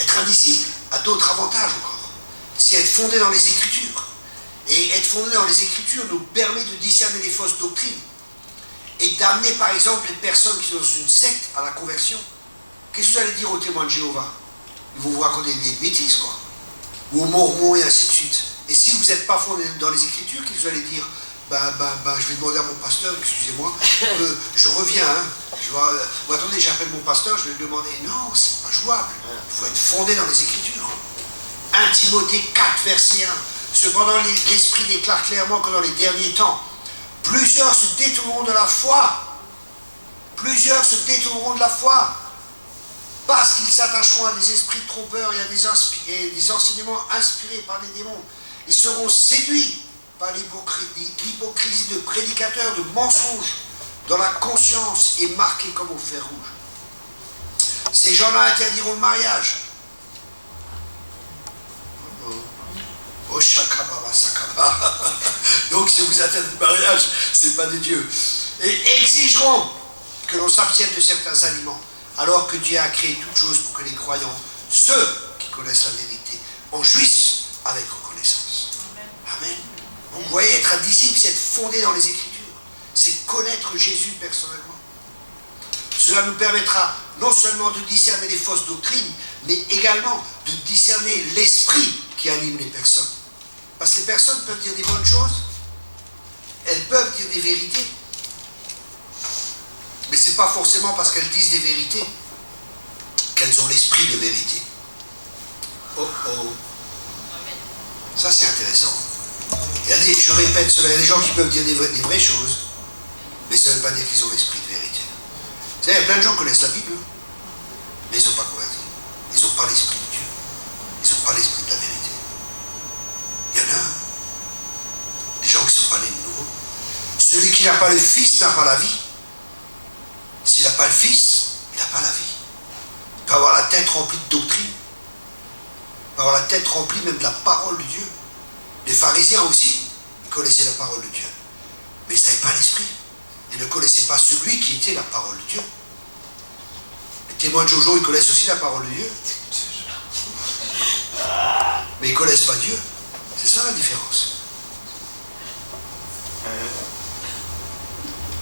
Être un disciple a d'autres avantages encore. C'est être fondé dans les Écritures. Et être fondé dans les Écritures nous permet de discerner les fausses doctrines et d'amener par exemple les personnes qui sont dans une secte à la conversion. Qu'est-ce que vous allez dire aux témoins de Jéhovah? Ils vont vous raconter des bêtises, quoi. Ou aux mormons et ainsi de suite. Et si vous n'êtes pas fondé dans les Écritures, qu'est-ce que vous allez dire? Je vais demander à mon pasteur, excusez-moi, je reviens, attendez, j'appelle mon pasteur, je vais lui demander. Non, c'est pas jouable. Il faut être fondé dans les Écritures. 1 Timothée 4, verset 1. Cependant, l'Esprit déclare clairement que dans les derniers temps, plusieurs se détourneront de la foi. Plusieurs se détourneront de la foi. Parce qu'ils s'attacheront à des esprits trompeurs et à des enseignements inspirés par les démons. Ils seront séduits par l'hypocrisie de prédicateurs de mensonges dont la conscience est marquée comme au fer rouge. Ces gens-là interdiront le mariage. Oh, shakababa, sakaba. Donc si vous interdisez le mariage, c'est pas de Dieu. Et exigeront que l'on s'abstienne de certains aliments, alors que Dieu a créé toutes choses pour que les croyants, ceux qui connaissent la vérité, en jouissent avec reconnaissance. Amen. Donc vous voyez, être un disciple, c'est être fondé dans les Écritures. C'est connaître Jésus personnellement. Cela nous permettra non seulement de discerner les fausses doctrines, mais également de discerner l'esprit qui anime les personnes. Parce que les personnes peuvent dire des bonnes choses, elles peuvent dire des vérités, mais ce n'est pas forcément parce qu'elles disent des vérités qu'elles ont l'esprit de vérité. Oh oh. Ça c'est intéressant. Je répète cela, il y a des gens qui peuvent dire des vraies choses, mais ça ne veut pas dire qu'ils ont l'esprit de vérité. Vous savez, il y a plein de gens qui connaissent la Bible, mais ils ne sont pas convertis. Ils n'ont pas l'esprit de Dieu. Ils n'ont pas l'esprit de la vérité. Il y en a. Des gens qui ne sont pas nés de nouveau. Celui qui n'a pas le Fils n'a pas la vie. S'il n'a pas le Fils, il n'a pas la vie. Il peut avoir la tête remplie de doctrine. Il peut avoir la tête remplie même de la parole de Dieu. Les pharisiens aussi, ils connaissaient la parole de Dieu. Mais ils n'avaient pas l'esprit. Ils ne connaissaient pas celui qui était la parole de Dieu. Les témoins de Jojo, ils connaissent aussi la parole de Dieu. Mais ils ne connaissent pas Dieu. C'est ça la différence.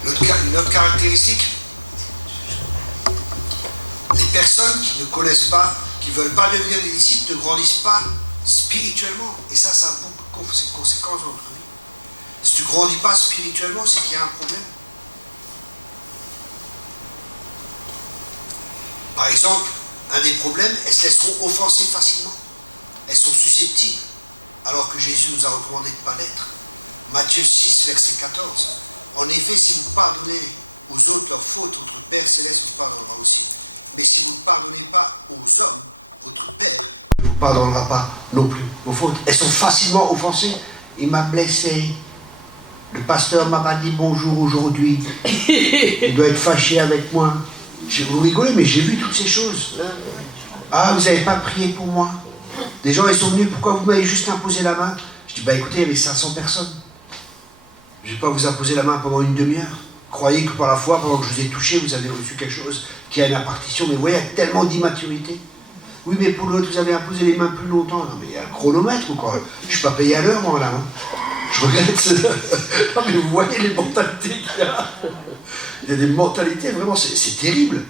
Une autre caractéristique, les personnes qui ne connaissent pas, qui ne veulent pas devenir des disciples, ne grandissent pas spirituellement. Et ça a beaucoup de conséquences dans notre vie. Si tu ne grandis pas spirituellement, c'est qu'il y a un problème. Par exemple, un des problèmes, elles se laisseront offenser facilement. Elles sont susceptibles, alors que Jésus nous a recommandé de ne pas l'être. Matthieu 6, verset 14. En effet, si vous pardonnez aux autres leurs fautes, votre Père Céleste vous pardonnera aussi. Mais si vous ne pardonnez pas aux hommes, votre Père ne vous pardonnera pas non plus vos fautes. Elles sont facilement offensées. Il m'a blessé. Le pasteur m'a pas dit bonjour aujourd'hui. Il doit être fâché avec moi. Vous rigolez, mais j'ai vu toutes ces choses. Ah, vous n'avez pas prié pour moi. Des gens, ils sont venus, pourquoi vous m'avez juste imposé la main? Je dis, bah écoutez, il y avait 500 personnes. Je ne vais pas vous imposer la main pendant une demi-heure. Croyez que par la foi, pendant que je vous ai touché, vous avez reçu quelque chose qui a une impartition. Mais vous voyez, il y a tellement d'immaturité. Oui, mais pour l'autre, vous avez imposé les mains plus longtemps. Non, mais il y a un chronomètre ou quoi? Je ne suis pas payé à l'heure, moi, là. Hein. Je regrette ça. Non, mais vous voyez les mentalités qu'il y a. Il y a des mentalités, vraiment, c'est terrible.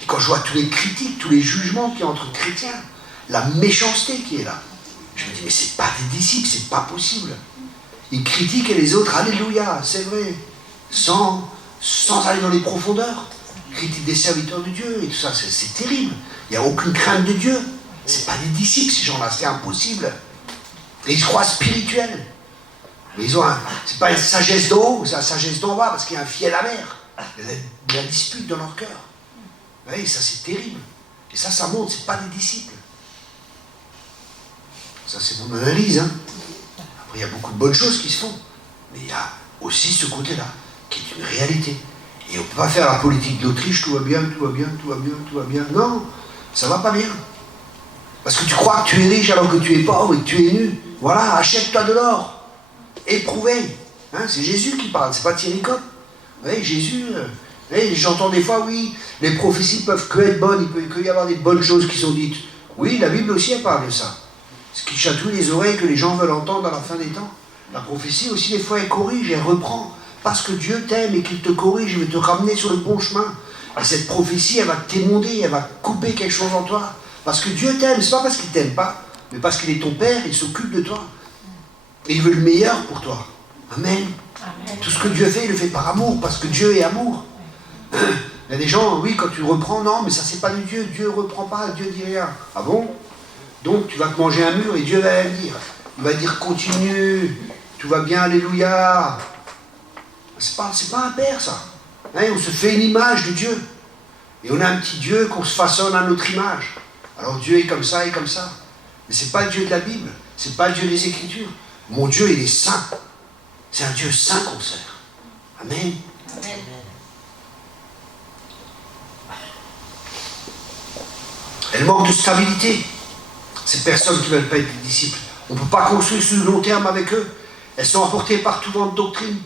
Et quand je vois tous les critiques, tous les jugements qu'il y a entre chrétiens, la méchanceté qui est là, je me dis, mais c'est pas des disciples, c'est pas possible. Ils critiquent et les autres, alléluia, c'est vrai, sans aller dans les profondeurs. Ils critiquent des serviteurs de Dieu et tout ça, c'est terrible. Il n'y a aucune crainte de Dieu. C'est pas des disciples, ces gens-là, c'est impossible. Et ils se croient spirituels. Mais ils ont c'est pas une sagesse d'en haut, c'est la sagesse d'en bas, parce qu'il y a un fiel amer. Il y a de la dispute dans leur cœur. Vous voyez, ça c'est terrible. Et ça montre, c'est pas des disciples. Ça c'est mon analyse. Hein. Après, il y a beaucoup de bonnes choses qui se font. Mais il y a aussi ce côté-là, qui est une réalité. Et on ne peut pas faire la politique d'Autriche, tout va bien, tout va bien, tout va bien, tout va bien. Non, ça va pas bien. Parce que tu crois que tu es riche alors que tu es pauvre et que tu es nu. Voilà, achète-toi de l'or. Éprouvez. Hein, c'est Jésus qui parle, c'est pas Thierry Coq. Vous voyez, Jésus, j'entends des fois, oui, les prophéties peuvent que être bonnes, il peut que y avoir des bonnes choses qui sont dites. Oui, la Bible aussi, elle parle de ça. Ce qui chatouille les oreilles que les gens veulent entendre à la fin des temps. La prophétie aussi, des fois, elle corrige, elle reprend. Parce que Dieu t'aime et qu'il te corrige, il veut te ramener sur le bon chemin. Et cette prophétie, elle va t'émonder, elle va couper quelque chose en toi. Parce que Dieu t'aime, c'est pas parce qu'il t'aime pas, mais parce qu'il est ton Père, il s'occupe de toi. Et il veut le meilleur pour toi. Amen. Amen. Tout ce que Dieu fait, il le fait par amour, parce que Dieu est amour. Il y a des gens, oui, quand tu reprends, non, mais ça c'est pas de Dieu, Dieu ne reprend pas, Dieu dit rien. Ah bon? Donc tu vas te manger un mur et Dieu va rien dire. Il va dire continue, tout va bien, alléluia. C'est pas un père ça. Hein, on se fait une image de Dieu. Et on a un petit Dieu qu'on se façonne à notre image. Alors Dieu est comme ça et comme ça. Mais c'est pas le Dieu de la Bible, c'est pas le Dieu des Écritures. Mon Dieu, il est saint. C'est un Dieu saint qu'on sert. Amen. Amen. Elle manque de stabilité. Ces personnes qui ne veulent pas être des disciples. On ne peut pas construire sur le long terme avec eux. Elles sont emportées par tout vent de doctrine.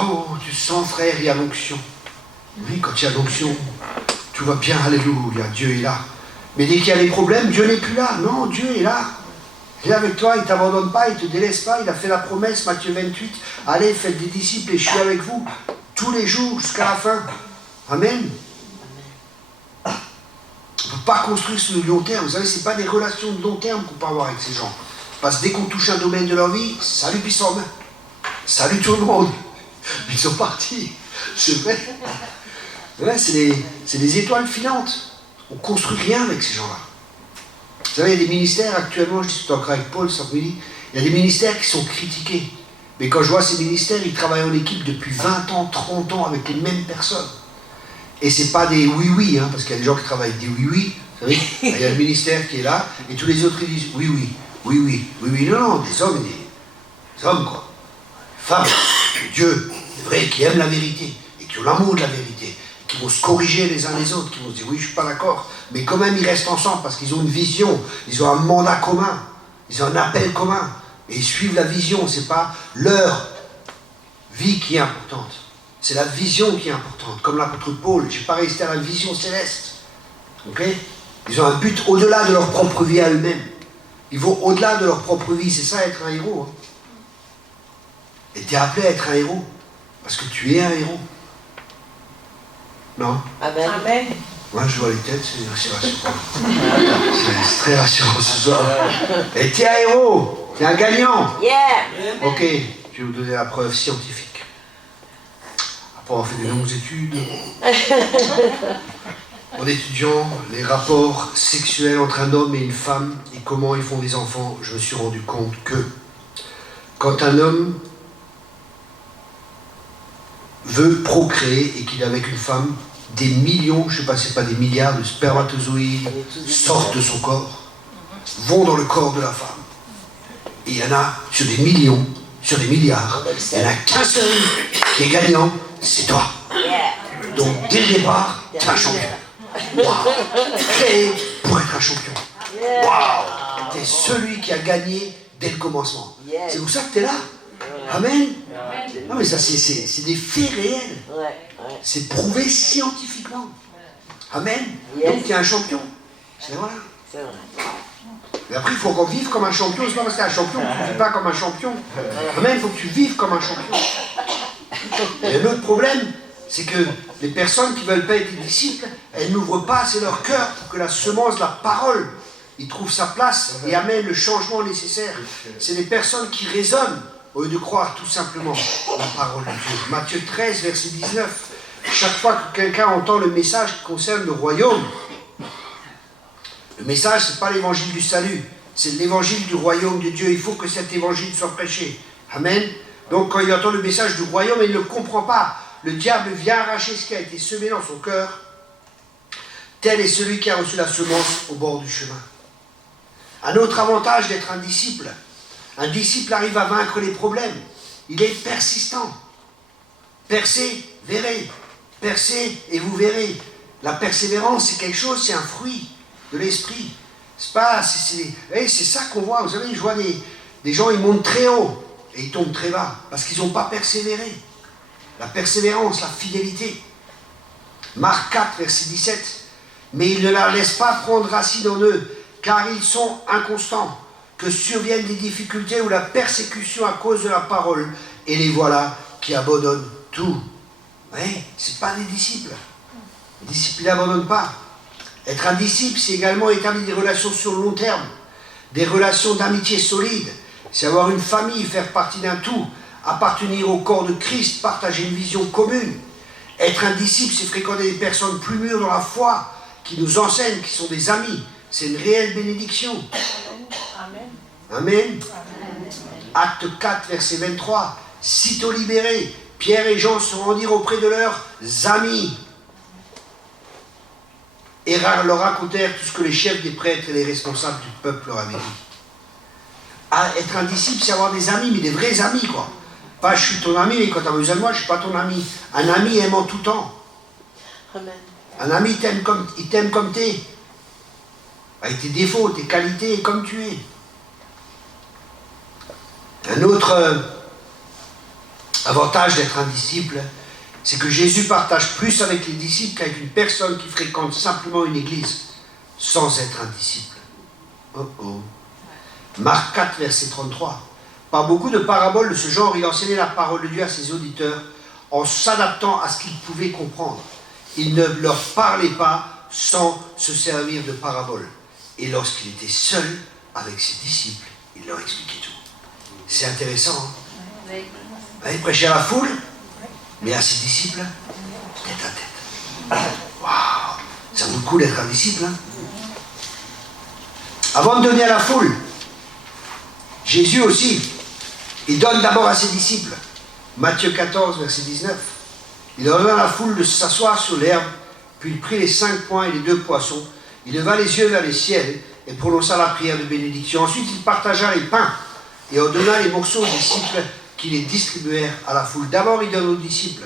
Oh, tu sens, frère, il y a l'onction. Oui, quand il y a l'onction, tout va bien, alléluia, Dieu est là. Mais dès qu'il y a des problèmes, Dieu n'est plus là. Non, Dieu est là. Il est avec toi, il ne t'abandonne pas, il ne te délaisse pas. Il a fait la promesse, Matthieu 28. Allez, faites des disciples et je suis avec vous tous les jours jusqu'à la fin. Amen. On ne peut pas construire sur le long terme. Vous savez, ce n'est pas des relations de long terme qu'on peut avoir avec ces gens. Parce que dès qu'on touche un domaine de leur vie, salut, puis s'en main. Salut tout le monde. Ils sont partis. C'est vrai. Ouais, c'est des étoiles filantes. On ne construit rien avec ces gens-là. Vous savez, il y a des ministères actuellement, je discute encore avec Paul cet après-midi, il y a des ministères qui sont critiqués. Mais quand je vois ces ministères, ils travaillent en équipe depuis 20 ans, 30 ans avec les mêmes personnes. Et ce n'est pas des oui-oui, hein, parce qu'il y a des gens qui travaillent avec des oui-oui. Vous savez, il y a le ministère qui est là, et tous les autres ils disent oui-oui, oui-oui, oui-oui. Non, des hommes et des hommes, quoi. Des femmes, des dieux, des vrais, qui aiment la vérité, et qui ont l'amour de la vérité. Qui vont se corriger les uns les autres, qui vont se dire oui, je ne suis pas d'accord, mais quand même ils restent ensemble parce qu'ils ont une vision, ils ont un mandat commun, ils ont un appel commun, et ils suivent la vision. Ce n'est pas leur vie qui est importante, c'est la vision qui est importante. Comme l'apôtre Paul, je ne suis pas resté à la vision céleste. Okay? Ils ont un but au-delà de leur propre vie à eux-mêmes. Ils vont au-delà de leur propre vie, c'est ça être un héros. Hein. Et tu es appelé à être un héros, parce que tu es un héros. Non. Amen. Amen. Moi, je vois les têtes, c'est rassurant. C'est très rassurant ce soir. Et t'es un héros, t'es un gagnant. Yeah. Ok, je vais vous donner la preuve scientifique. Après avoir fait des longues études, en étudiant les rapports sexuels entre un homme et une femme et comment ils font des enfants, je me suis rendu compte que quand un homme veut procréer et qu'il est avec une femme, des millions, je ne sais pas, c'est pas des milliards de spermatozoïdes sortent de son corps, vont dans le corps de la femme. Et il y en a sur des millions sur des milliards. Il n'y en a qu'un seul qui est gagnant, c'est toi. Donc, dès le départ, tu es un champion. Waouh! Créé pour être un champion. Waouh! Tu es celui qui a gagné dès le commencement. C'est pour ça que tu es là. Amen. Non, mais ça, c'est des faits réels. C'est prouvé scientifiquement. Amen. Donc, tu es un champion. C'est voilà. Et après, il faut qu'on vive comme un champion. C'est pas parce que tu es un champion que tu ne vis pas comme un champion. Amen. Il faut que tu vives comme un champion. Et un autre problème, c'est que les personnes qui ne veulent pas être des disciples, elles n'ouvrent pas assez leur cœur pour que la semence de la parole, il trouve sa place et amène le changement nécessaire. C'est les personnes qui raisonnent au lieu de croire tout simplement la parole de Dieu. Matthieu 13, verset 19. Chaque fois que quelqu'un entend le message qui concerne le royaume, le message, ce n'est pas l'évangile du salut, c'est l'évangile du royaume de Dieu. Il faut que cet évangile soit prêché. Amen. Donc quand il entend le message du royaume, il ne le comprend pas. Le diable vient arracher ce qui a été semé dans son cœur. Tel est celui qui a reçu la semence au bord du chemin. Un autre avantage d'être un disciple arrive à vaincre les problèmes. Il est persistant. Persévérez. Percez et vous verrez. La persévérance, c'est quelque chose, c'est un fruit de l'esprit. C'est ça qu'on voit. Vous savez, je vois des gens, ils montent très haut et ils tombent très bas parce qu'ils n'ont pas persévéré. La persévérance, la fidélité. Marc 4, verset 17. Mais ils ne la laissent pas prendre racine en eux, car ils sont inconstants, que surviennent des difficultés ou la persécution à cause de la parole, et les voilà qui abandonnent tout. Oui, ce n'est pas des disciples. Les disciples n'abandonnent pas. Être un disciple, c'est également établir des relations sur le long terme, des relations d'amitié solides, c'est avoir une famille, faire partie d'un tout, appartenir au corps de Christ, partager une vision commune. Être un disciple, c'est fréquenter des personnes plus mûres dans la foi, qui nous enseignent, qui sont des amis. C'est une réelle bénédiction. Amen. Amen. Acte 4, verset 23. Sitôt libérés, Pierre et Jean se rendirent auprès de leurs amis et leur racontèrent tout ce que les chefs des prêtres et les responsables du peuple leur avaient dit. Être un disciple, c'est avoir des amis, mais des vrais amis, quoi. Pas je suis ton ami, mais quand tu as besoin de moi, je ne suis pas ton ami. Un ami aime en tout temps. Amen. Un ami, il t'aime comme tu es. Avec tes défauts, tes qualités, comme tu es. Un autre avantage d'être un disciple, c'est que Jésus partage plus avec les disciples qu'avec une personne qui fréquente simplement une église, sans être un disciple. Oh oh. Marc 4, verset 33. Par beaucoup de paraboles de ce genre, il enseignait la parole de Dieu à ses auditeurs en s'adaptant à ce qu'ils pouvaient comprendre. Il ne leur parlait pas sans se servir de paraboles. Et lorsqu'il était seul avec ses disciples, il leur expliquait tout. C'est intéressant, hein? Il prêchait à la foule, mais à ses disciples, tête à tête. Waouh! Ça vaut le coup d'être un disciple, hein? Avant de donner à la foule, Jésus aussi, il donne d'abord à ses disciples. Matthieu 14, verset 19. Il ordonna à la foule de s'asseoir sur l'herbe, puis il prit les 5 pains et les 2 poissons. Il leva les yeux vers le ciel et prononça la prière de bénédiction. Ensuite, il partagea les pains et en donna les morceaux aux disciples qui les distribuèrent à la foule. D'abord, il donne aux disciples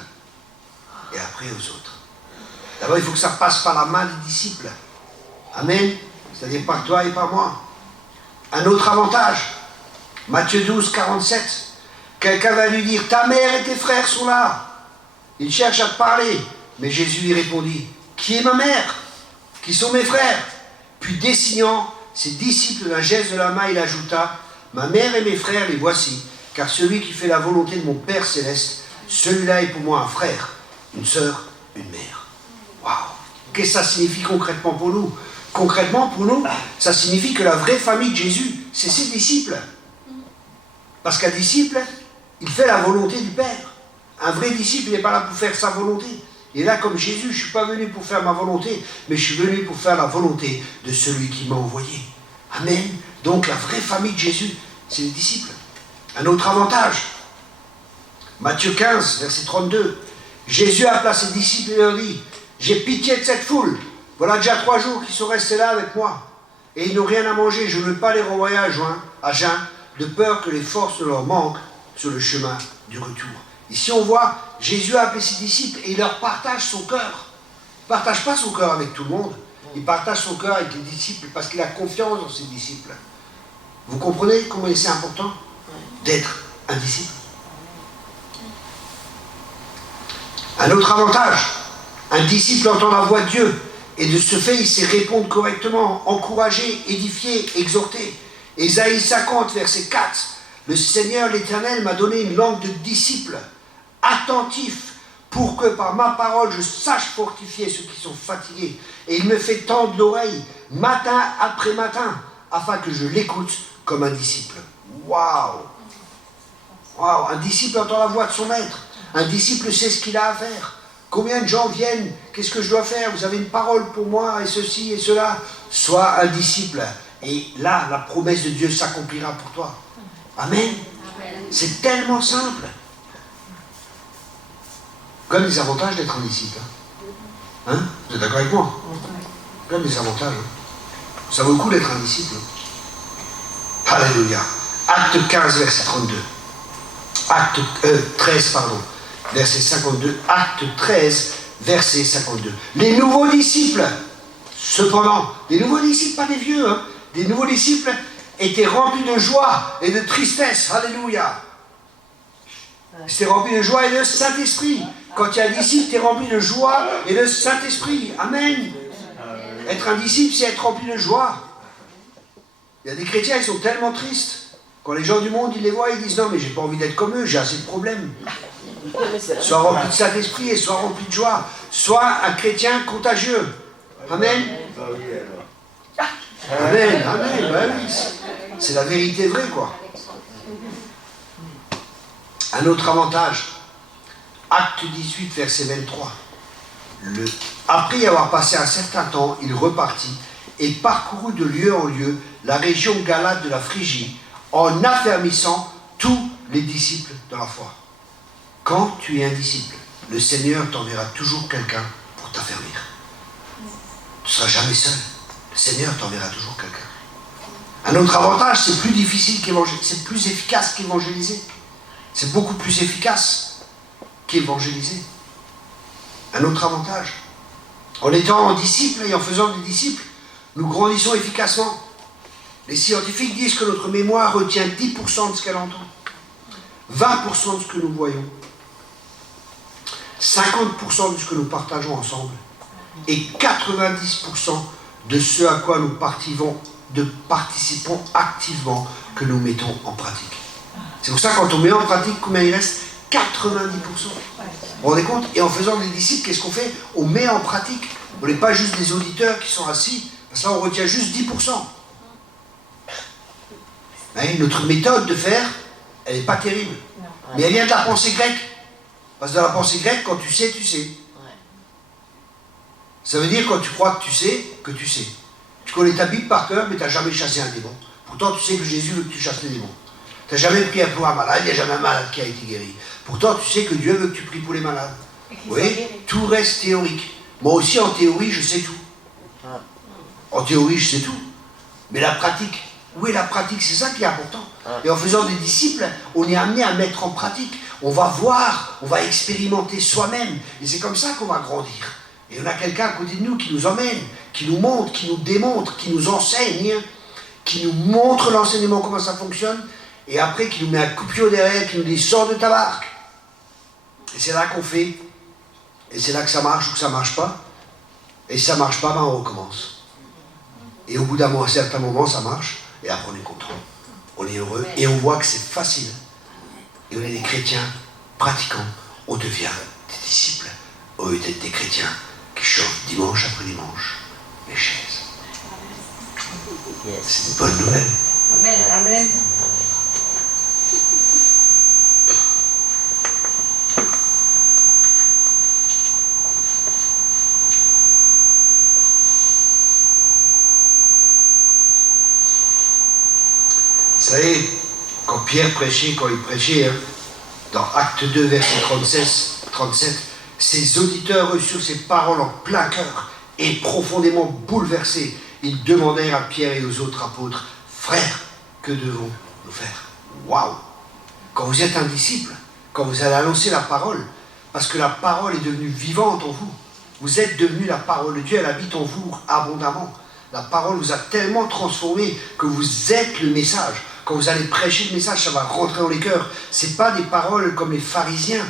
et après aux autres. D'abord, il faut que ça passe par la main des disciples. Amen. C'est-à-dire par toi et par moi. Un autre avantage, Matthieu 12, 47. Quelqu'un va lui dire, ta mère et tes frères sont là. Il cherche à te parler, mais Jésus lui répondit, qui est ma mère? Qui sont mes frères? Puis désignant ses disciples d'un geste de la main, il ajouta, ma mère et mes frères, les voici, car celui qui fait la volonté de mon Père céleste, celui-là est pour moi un frère, une sœur, une mère. Waouh! Qu'est-ce que ça signifie concrètement pour nous? Concrètement pour nous, ça signifie que la vraie famille de Jésus, c'est ses disciples. Parce qu'un disciple, il fait la volonté du Père. Un vrai disciple, il n'est pas là pour faire sa volonté. Il est là comme Jésus, je ne suis pas venu pour faire ma volonté, mais je suis venu pour faire la volonté de celui qui m'a envoyé. Amen. Donc la vraie famille de Jésus, c'est les disciples. Un autre avantage, Matthieu 15, verset 32. Jésus appela ses disciples et leur dit, j'ai pitié de cette foule. Voilà déjà 3 jours qu'ils sont restés là avec moi. Et ils n'ont rien à manger, je ne veux pas les renvoyer à jeun, de peur que les forces leur manquent sur le chemin du retour. Ici, on voit, Jésus a appelé ses disciples et il leur partage son cœur. Il ne partage pas son cœur avec tout le monde. Il partage son cœur avec les disciples parce qu'il a confiance dans ses disciples. Vous comprenez comment c'est important d'être un disciple? Un autre avantage, un disciple entend la voix de Dieu et de ce fait il sait répondre correctement, encourager, édifier, exhorter. Ésaïe 50, verset 4, le Seigneur l'Éternel m'a donné une langue de disciple, attentif, pour que par ma parole je sache fortifier ceux qui sont fatigués. Et il me fait tendre l'oreille matin après matin, afin que je l'écoute comme un disciple. Waouh! Waouh! Un disciple entend la voix de son maître. Un disciple sait ce qu'il a à faire. Combien de gens viennent? Qu'est-ce que je dois faire? Vous avez une parole pour moi et ceci et cela. Sois un disciple. Et là, la promesse de Dieu s'accomplira pour toi. Amen. C'est tellement simple. Comme les avantages d'être un disciple. Hein? Vous êtes d'accord avec moi? Comme les avantages. Ça vaut le coup d'être un disciple. Alléluia. Acte 15, verset 32. Acte 13, pardon. Verset 52. Acte 13, verset 52. Les nouveaux disciples, cependant, les nouveaux disciples, pas des vieux, hein, des nouveaux disciples étaient remplis de joie et de tristesse. Alléluia. C'était rempli de joie et de Saint-Esprit. Quand tu es un disciple, tu es rempli de joie et de Saint-Esprit. Amen. Être un disciple, c'est être rempli de joie. Il y a des chrétiens, ils sont tellement tristes. Quand les gens du monde, ils les voient, ils disent non, mais j'ai pas envie d'être comme eux, j'ai assez de problèmes. Sois rempli de Saint-Esprit et sois rempli de joie. Sois un chrétien contagieux. Amen. Amen. Amen. Ben oui, c'est la vérité vraie, quoi. Un autre avantage. Acte 18, verset 23. Après y avoir passé un certain temps, il repartit et parcourut de lieu en lieu la région galate de la Phrygie, en affermissant tous les disciples dans la foi. Quand tu es un disciple, le Seigneur t'enverra toujours quelqu'un pour t'affermir. Tu ne seras jamais seul. Le Seigneur t'enverra toujours quelqu'un. Un autre avantage, c'est plus difficile qu'évangéliser, c'est plus efficace qu'évangéliser. C'est beaucoup plus efficace qu'évangéliser. Un autre avantage. En étant disciples et en faisant des disciples, nous grandissons efficacement. Les scientifiques disent que notre mémoire retient 10% de ce qu'elle entend, 20% de ce que nous voyons, 50% de ce que nous partageons ensemble, et 90% de ce à quoi nous participons activement, que nous mettons en pratique. C'est pour ça que quand on met en pratique, combien il reste? 90%. Vous vous rendez compte? Et en faisant des disciples, qu'est-ce qu'on fait? On met en pratique. On n'est pas juste des auditeurs qui sont assis, parce que là on retient juste 10%. Notre méthode de faire, elle n'est pas terrible. Mais elle vient de la pensée grecque. Parce que dans la pensée grecque, quand tu sais, tu sais. Ça veut dire quand tu crois que tu sais. Tu connais ta Bible par cœur, mais tu n'as jamais chassé un démon. Pourtant, tu sais que Jésus veut que tu chasses les démons. Tu n'as jamais prié pour un malade, il n'y a jamais un malade qui a été guéri. Pourtant, tu sais que Dieu veut que tu pries pour les malades. Oui, tout reste théorique. Moi aussi, en théorie, je sais tout. En théorie, je sais tout. Mais la pratique, où est la pratique? C'est ça qui est important. Et en faisant des disciples, on est amené à mettre en pratique. On va voir, on va expérimenter soi-même. Et c'est comme ça qu'on va grandir. Et on a quelqu'un à côté de nous qui nous emmène, qui nous montre, qui nous démontre, qui nous enseigne, qui nous montre l'enseignement, comment ça fonctionne, et après qui nous met un coup de pied au derrière, qui nous dit « sors de ta barque ». Et c'est là qu'on fait. Et c'est là que ça marche ou que ça ne marche pas. Et si ça ne marche pas, ben on recommence. Et au bout d'un certain moment, ça marche. Et après, on est content. On est heureux. Et on voit que c'est facile. Et on est des chrétiens pratiquants. On devient des disciples. Au lieu d'être des chrétiens qui chauffent dimanche après dimanche les chaises. C'est une bonne nouvelle. Amen. Amen. Vous savez, quand Pierre prêchait, dans Acte 2, verset 37, ses auditeurs reçurent ces paroles en plein cœur et profondément bouleversés. Ils demandèrent à Pierre et aux autres apôtres, « Frères, que devons-nous faire ?» Waouh! quand vous êtes un disciple, quand vous allez annoncer la parole, parce que la parole est devenue vivante en vous. Vous êtes devenu la parole de Dieu, elle habite en vous abondamment. La parole vous a tellement transformé que vous êtes le message. Quand vous allez prêcher le message, ça va rentrer dans les cœurs. Ce n'est pas des paroles comme les pharisiens,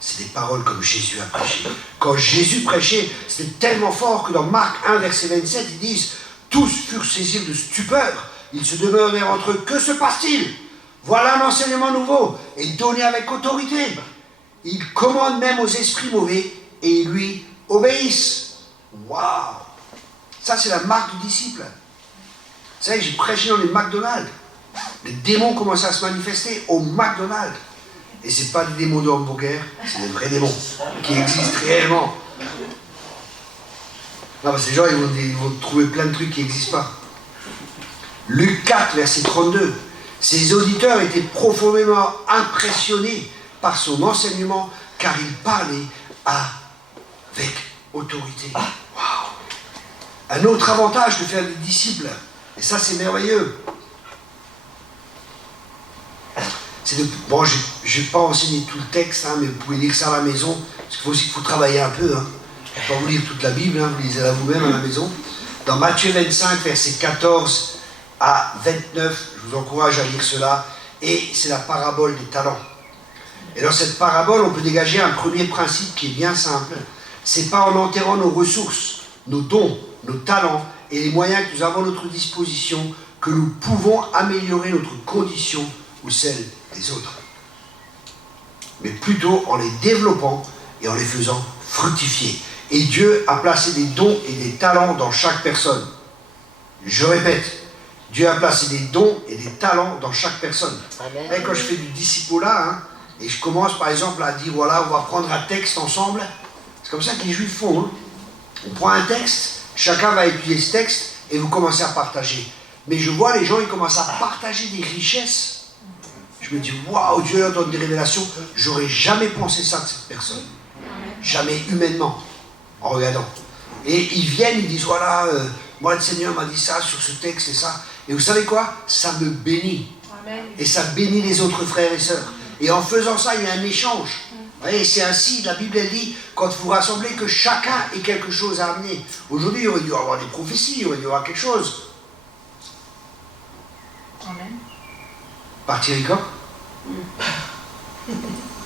c'est des paroles comme Jésus a prêché. Quand Jésus prêchait, c'était tellement fort que dans Marc 1, verset 27, ils disent « Tous furent saisis de stupeur. Ils se demeurèrent entre eux. Que se passe-t-il? Voilà un enseignement nouveau et donné avec autorité. Il commande même aux esprits mauvais et ils lui obéissent. » Waouh! Ça, c'est la marque du disciple. Vous savez, j'ai prêché dans les McDonald's. Les démons commençaient à se manifester au McDonald's. Et ce n'est pas des démons de hamburger, c'est des vrais démons qui existent réellement. Non, parce que ces gens, ils vont trouver plein de trucs qui n'existent pas. Luc 4, verset 32. Ses auditeurs étaient profondément impressionnés par son enseignement, car il parlait avec autorité. Waouh! Un autre avantage de faire des disciples, et ça c'est merveilleux, c'est de... Bon, je ne vais pas enseigner tout le texte, hein, mais vous pouvez lire ça à la maison, parce qu'il faut aussi qu'il faut travailler un peu. Hein. Je ne vais pas vous lire toute la Bible, hein, vous lisez-la vous-même à la maison. Dans Matthieu 25, versets 14 à 29, je vous encourage à lire cela, et c'est la parabole des talents. Et dans cette parabole, on peut dégager un premier principe qui est bien simple. C'est pas en enterrant nos ressources, nos dons, nos talents et les moyens que nous avons à notre disposition que nous pouvons améliorer notre condition ou celle des autres. Mais plutôt en les développant et en les faisant fructifier. Et Dieu a placé des dons et des talents dans chaque personne. Je répète, Dieu a placé des dons et des talents dans chaque personne. Amen. Et quand je fais du discipulat, hein, et je commence par exemple à dire, voilà, on va prendre un texte ensemble, c'est comme ça que les Juifs font. Hein. On prend un texte, chacun va étudier ce texte, et vous commencez à partager. Mais je vois les gens, ils commencent à partager des richesses. Je me dis, waouh, Dieu leur donne des révélations. J'aurais jamais pensé ça de cette personne. Jamais humainement, en regardant. Et ils viennent, ils disent, voilà, moi le Seigneur m'a dit ça sur ce texte et ça. Et vous savez quoi? Ça me bénit. Amen. Et ça bénit les autres frères et sœurs. Et en faisant ça, il y a un échange. Et c'est ainsi, la Bible elle dit, quand vous rassemblez, que chacun ait quelque chose à amener. Aujourd'hui, il aurait dû y avoir des prophéties, il aurait dû y avoir quelque chose. Amen. Partir les camps?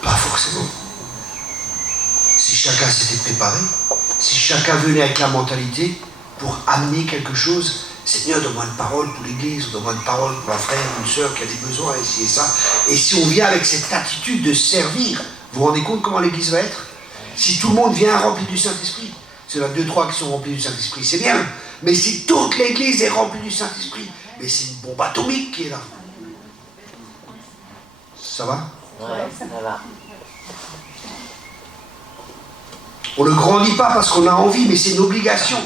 Pas forcément. Si chacun s'était préparé, si chacun venait avec la mentalité pour amener quelque chose, Seigneur, donne-moi une parole pour l'église, donne-moi une parole pour un frère, une soeur qui a des besoins, ici et ça. Et si on vient avec cette attitude de servir, vous vous rendez compte comment l'église va être? Si tout le monde vient rempli du Saint-Esprit, c'est là 2-3 qui sont remplis du Saint-Esprit, c'est bien. Mais si toute l'église est remplie du Saint-Esprit, mais c'est une bombe atomique qui est là. Ça va? Ouais, ça va. On ne grandit pas parce qu'on a envie, mais c'est une obligation.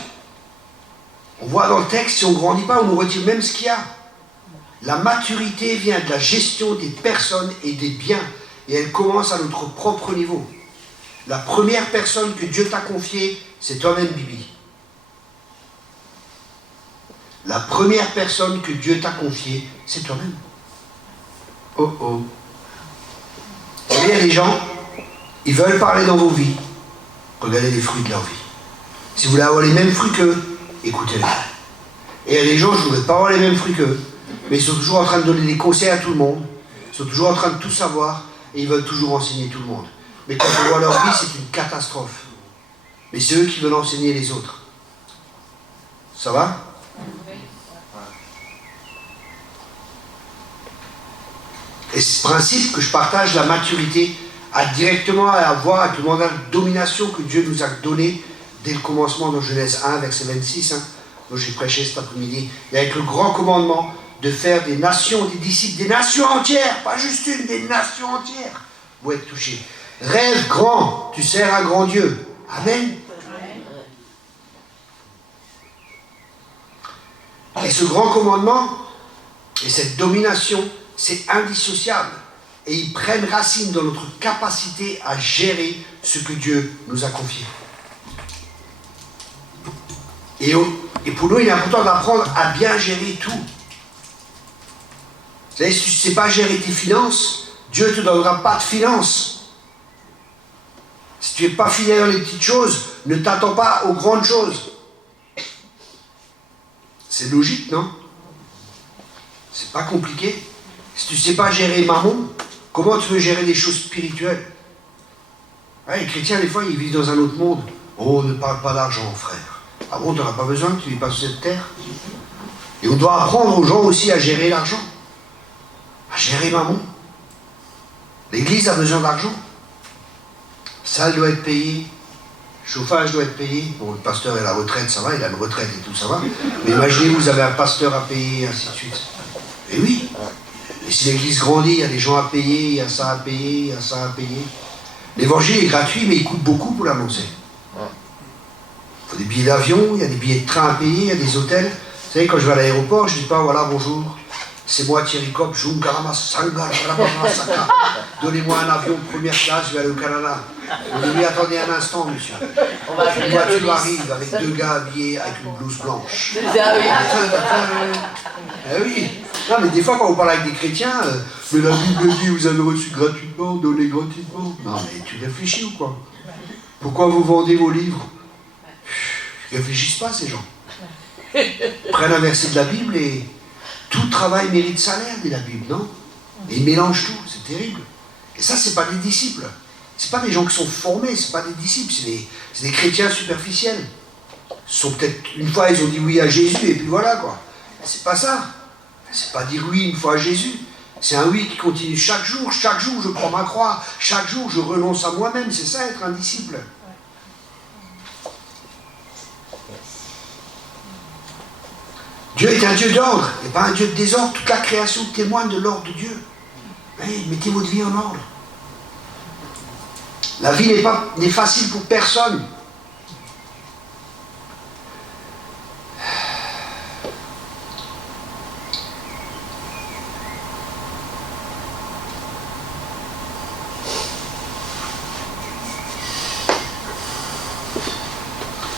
On voit dans le texte, si on ne grandit pas, on nous retire même ce qu'il y a. La maturité vient de la gestion des personnes et des biens, et elle commence à notre propre niveau. La première personne que Dieu t'a confiée, c'est toi-même, Bibi. La première personne que Dieu t'a confiée, c'est toi-même. Oh oh. Vous savez, il y a des gens, ils veulent parler dans vos vies. Regardez les fruits de leur vie. Si vous voulez avoir les mêmes fruits qu'eux, écoutez-les. Et il y a des gens, je ne voudrais pas avoir les mêmes fruits qu'eux, mais ils sont toujours en train de donner des conseils à tout le monde, ils sont toujours en train de tout savoir, et ils veulent toujours enseigner tout le monde. Mais quand on voit leur vie, c'est une catastrophe. Mais c'est eux qui veulent enseigner les autres. Ça va? Et ce principe que je partage, la maturité, a directement à voir avec le mandat de domination que Dieu nous a donné dès le commencement dans Genèse 1, verset 26, hein, dont j'ai prêché cet après-midi, et avec le grand commandement de faire des nations, des disciples, des nations entières, pas juste une, des nations entières, vont être touchées. Rêve grand, tu sers un grand Dieu. Amen. Et ce grand commandement, et cette domination, c'est indissociable. Et ils prennent racine dans notre capacité à gérer ce que Dieu nous a confié. Et pour nous, il est important d'apprendre à bien gérer tout. Vous savez, si tu ne sais pas gérer tes finances, Dieu ne te donnera pas de finances. Si tu n'es pas fidèle dans les petites choses, ne t'attends pas aux grandes choses. C'est logique, non? C'est pas compliqué. Si tu ne sais pas gérer mammon, comment tu veux gérer des choses spirituelles? Les chrétiens, des fois, ils vivent dans un autre monde. Oh, ne parle pas d'argent, frère. Ah bon, tu n'en as pas besoin, tu ne vis pas sur cette terre. Et on doit apprendre aux gens aussi à gérer l'argent. À gérer mammon. L'église a besoin d'argent. Salle doit être payée. Chauffage doit être payé. Bon, le pasteur est à la retraite, ça va, il a une retraite et tout, ça va. Mais imaginez, vous avez un pasteur à payer, et ainsi de suite. Et oui. Et si l'église grandit, il y a des gens à payer, il y a ça à payer, il y a ça à payer. L'évangile est gratuit, mais il coûte beaucoup pour l'annoncer. Il faut des billets d'avion, il y a des billets de train à payer, il y a des hôtels. Vous savez, quand je vais à l'aéroport, je ne dis pas, voilà, bonjour, c'est moi Thierry Kopp, donnez-moi un avion de première classe, je vais aller au Canada. On dit, attendez un instant, monsieur. Une voiture arrive avec deux gars habillés avec une blouse blanche. Eh oui. Non, mais des fois, quand on parle avec des chrétiens, mais la Bible dit, vous avez reçu gratuitement, donnez gratuitement. Non, mais tu réfléchis ou quoi? Pourquoi vous vendez vos livres? Ils ne réfléchissent pas, ces gens. Prennent un verset de la Bible et tout travail mérite salaire, dit la Bible, non? Et ils mélangent tout, c'est terrible. Et ça, c'est pas des disciples. C'est pas des gens qui sont formés, c'est pas des disciples, c'est des chrétiens superficiels. Ils sont peut-être, une fois, ils ont dit oui à Jésus, et puis voilà, quoi. C'est pas ça. C'est pas dire oui une fois à Jésus. C'est un oui qui continue chaque jour je prends ma croix, chaque jour je renonce à moi-même, c'est ça être un disciple. Dieu est un Dieu d'ordre, et pas un Dieu de désordre. Toute la création témoigne de l'ordre de Dieu. Mettez votre vie en ordre. La vie n'est facile pour personne.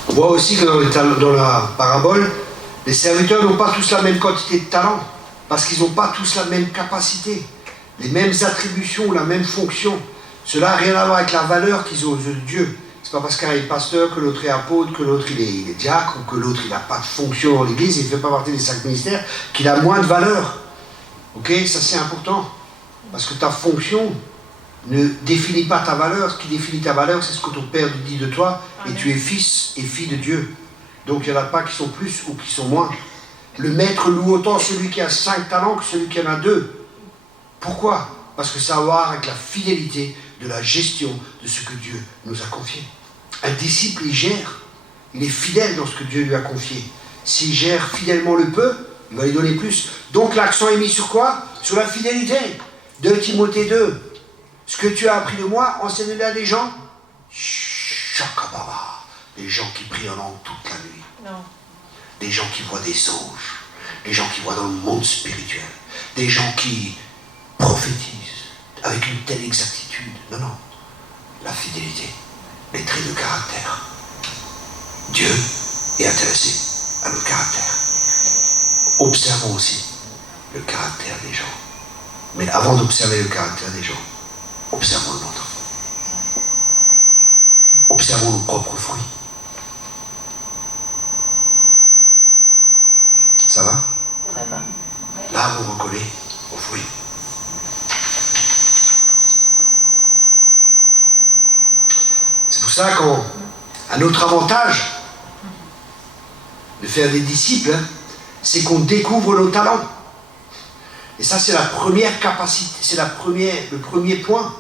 On voit aussi que dans la parabole, les serviteurs n'ont pas tous la même quantité de talent, parce qu'ils n'ont pas tous la même capacité, les mêmes attributions, la même fonction. Cela n'a rien à voir avec la valeur qu'ils ont aux yeux de Dieu. C'est pas parce qu'un est pasteur, que l'autre est apôtre, que l'autre il est diacre, ou que l'autre il n'a pas de fonction dans l'église, il ne fait pas partie des 5 ministères, qu'il a moins de valeur. Ok, ça c'est important. Parce que ta fonction ne définit pas ta valeur. Ce qui définit ta valeur, c'est ce que ton Père dit de toi, et tu es fils et fille de Dieu. Donc il n'y en a pas qui sont plus ou qui sont moins. Le maître loue autant celui qui a 5 talents que celui qui en a 2. Pourquoi? Parce que ça a à voir avec la fidélité de la gestion de ce que Dieu nous a confié. Un disciple, il gère. Il est fidèle dans ce que Dieu lui a confié. S'il gère fidèlement le peu, il va lui donner plus. Donc l'accent est mis sur quoi? Sur la fidélité. 2 Timothée 2. Ce que tu as appris de moi, enseigne-le à des gens. Chakababa. Des gens qui prient en langue toute la nuit. Non. Des gens qui voient des anges. Des gens qui voient dans le monde spirituel. Des gens qui prophétisent avec une telle exactitude. Non, non. La fidélité, les traits de caractère. Dieu est intéressé à notre caractère. Observons aussi le caractère des gens. Mais avant d'observer le caractère des gens, observons le nôtre. Observons nos propres fruits. Ça va? Ça va. Là, on reconnaît aux fruits. C'est pour ça qu'un autre avantage de faire des disciples, c'est qu'on découvre nos talents. Et ça, c'est la première capacité, c'est le premier point.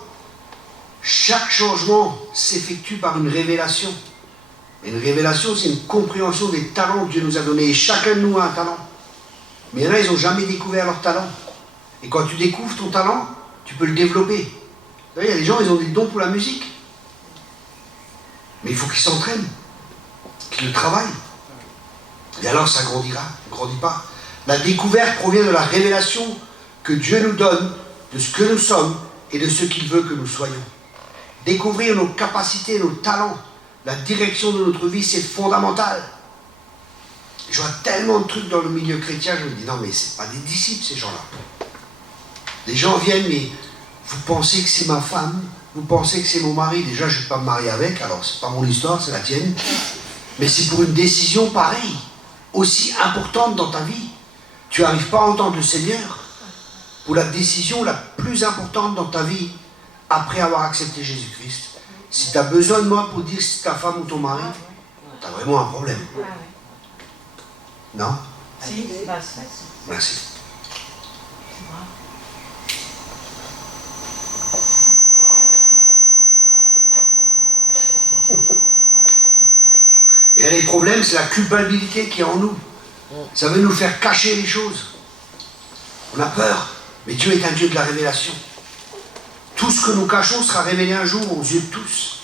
Chaque changement s'effectue par une révélation. Et une révélation, c'est une compréhension des talents que Dieu nous a donnés. Et chacun de nous a un talent. Mais il y en a, ils n'ont jamais découvert leur talent. Et quand tu découvres ton talent, tu peux le développer. Vous savez, il y a des gens, ils ont des dons pour la musique. Mais il faut qu'ils s'entraînent, qu'ils le travaillent. Et alors ça grandira, ne grandit pas. La découverte provient de la révélation que Dieu nous donne de ce que nous sommes et de ce qu'il veut que nous soyons. Découvrir nos capacités, nos talents, la direction de notre vie, c'est fondamental. Je vois tellement de trucs dans le milieu chrétien, je me dis non mais c'est pas des disciples ces gens-là. Les gens viennent mais vous pensez que c'est ma femme, vous pensez que c'est mon mari, déjà je ne vais pas me marier avec, alors c'est pas mon histoire, c'est la tienne. Mais c'est pour une décision pareille, aussi importante dans ta vie. Tu n'arrives pas à entendre le Seigneur pour la décision la plus importante dans ta vie après avoir accepté Jésus-Christ. Si tu as besoin de moi pour dire si c'est ta femme ou ton mari, tu as vraiment un problème. Non? Merci. Et les problèmes, c'est la culpabilité qui est en nous. Ça veut nous faire cacher les choses. On a peur, mais Dieu est un Dieu de la révélation. Tout ce que nous cachons sera révélé un jour aux yeux de tous.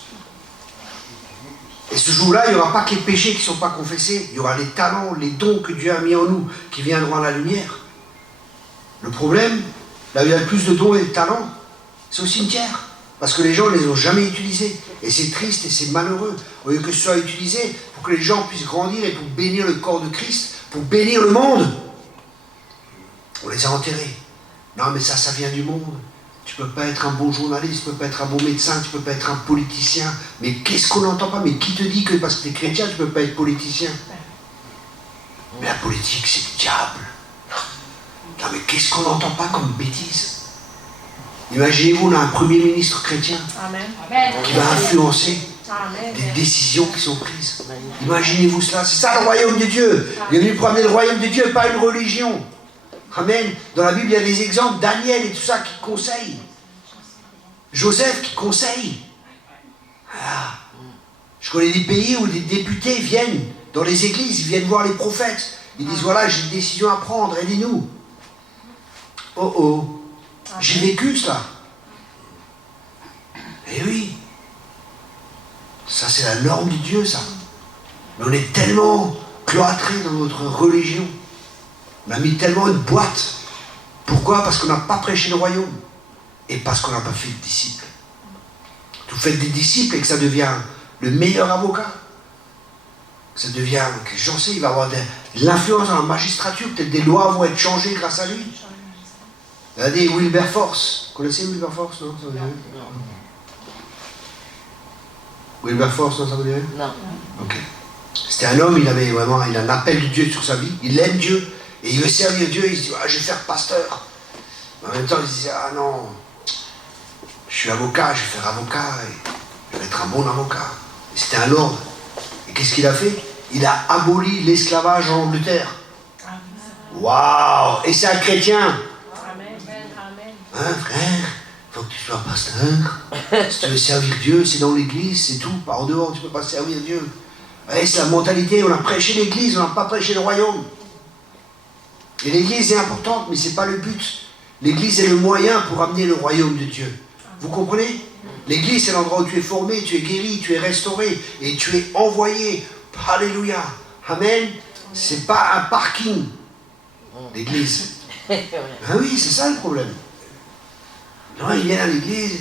Et ce jour-là, il n'y aura pas que les péchés qui ne sont pas confessés. Il y aura les talents, les dons que Dieu a mis en nous, qui viendront à la lumière. Le problème, là où il y a le plus de dons et de talents, c'est au cimetière. Parce que les gens ne les ont jamais utilisés. Et c'est triste et c'est malheureux. Au lieu que ce soit utilisé pour que les gens puissent grandir et pour bénir le corps de Christ, pour bénir le monde, on les a enterrés. Non, mais ça vient du monde. Tu ne peux pas être un bon journaliste, tu ne peux pas être un bon médecin, tu ne peux pas être un politicien. Mais qu'est-ce qu'on n'entend pas? Mais qui te dit que parce que tu es chrétien, tu ne peux pas être politicien? Mais la politique, c'est le diable. Non, mais qu'est-ce qu'on n'entend pas comme bêtise? Imaginez-vous, on a un premier ministre chrétien qui va influencer des décisions qui sont prises. Imaginez-vous cela, c'est ça le royaume de Dieu. Il est venu pour amener le royaume de Dieu, pas une religion. Amen. Dans la Bible, il y a des exemples, Daniel et tout ça qui conseillent. Joseph qui conseille. Voilà. Je connais des pays où des députés viennent dans les églises, ils viennent voir les prophètes. Ils disent, voilà, j'ai une décision à prendre, aidez-nous. Oh oh. J'ai vécu cela. Eh oui. Ça, c'est la norme de Dieu, ça. Mais on est tellement cloîtrés dans notre religion. On a mis tellement une boîte. Pourquoi? Parce qu'on n'a pas prêché le royaume. Et parce qu'on n'a pas fait de disciples. Vous faites des disciples et que ça devient le meilleur avocat. Ça devient, j'en sais, il va avoir de l'influence dans la magistrature. Peut-être des lois vont être changées grâce à lui. Il y a des Wilberforce. Vous connaissez Wilberforce, non? Ça vous dit rien? Wilberforce, non, ça vous dit rien? Non. Ok. C'était un homme, il a un appel de Dieu sur sa vie. Il aime Dieu. Et il veut servir Dieu. Il se dit, ah, je vais faire pasteur. Mais en même temps, il se dit, ah non, je suis avocat, je vais faire avocat. Et je vais être un bon avocat. Et c'était un lord. Et qu'est-ce qu'il a fait? Il a aboli l'esclavage en Angleterre. Waouh! Et c'est un chrétien. Hein, frère, il faut que tu sois pasteur. Si tu veux servir Dieu, c'est dans l'église, c'est tout. Pas en dehors, tu ne peux pas servir Dieu. Ouais, c'est la mentalité, on a prêché l'église, on n'a pas prêché le royaume. Et l'église est importante, mais ce n'est pas le but. L'église est le moyen pour amener le royaume de Dieu. Vous comprenez? L'église, c'est l'endroit où tu es formé, tu es guéri, tu es restauré, et tu es envoyé. Alléluia. Amen. C'est pas un parking, l'église. Ah oui, c'est ça le problème. Non, ils viennent à l'église,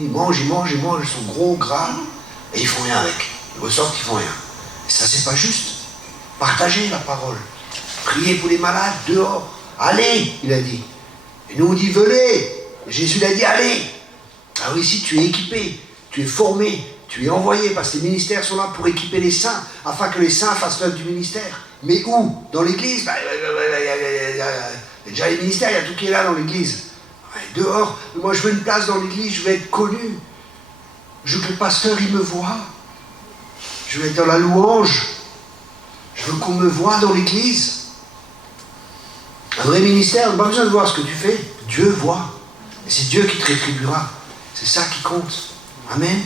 ils mangent, ils sont gros, gras, et ils font rien avec. Ils ressortent, ils font rien. Et ça, c'est pas juste. Partagez la parole. Priez pour les malades, dehors. Allez, il a dit. Et nous, on dit, venez. Jésus l'a dit, allez. Ah oui, si tu es équipé, tu es formé, tu es envoyé, parce que les ministères sont là pour équiper les saints, afin que les saints fassent l'œuvre du ministère. Mais où? Dans l'église? Il y a déjà les ministères, il y a tout qui est là dans l'église. Dehors, moi je veux une place dans l'église, je veux être connu. Je veux que le pasteur il me voit. Je veux être dans la louange. Je veux qu'on me voie dans l'église. Un vrai ministère, on n'a pas besoin de voir ce que tu fais. Dieu voit. Et c'est Dieu qui te rétribuera. C'est ça qui compte. Amen.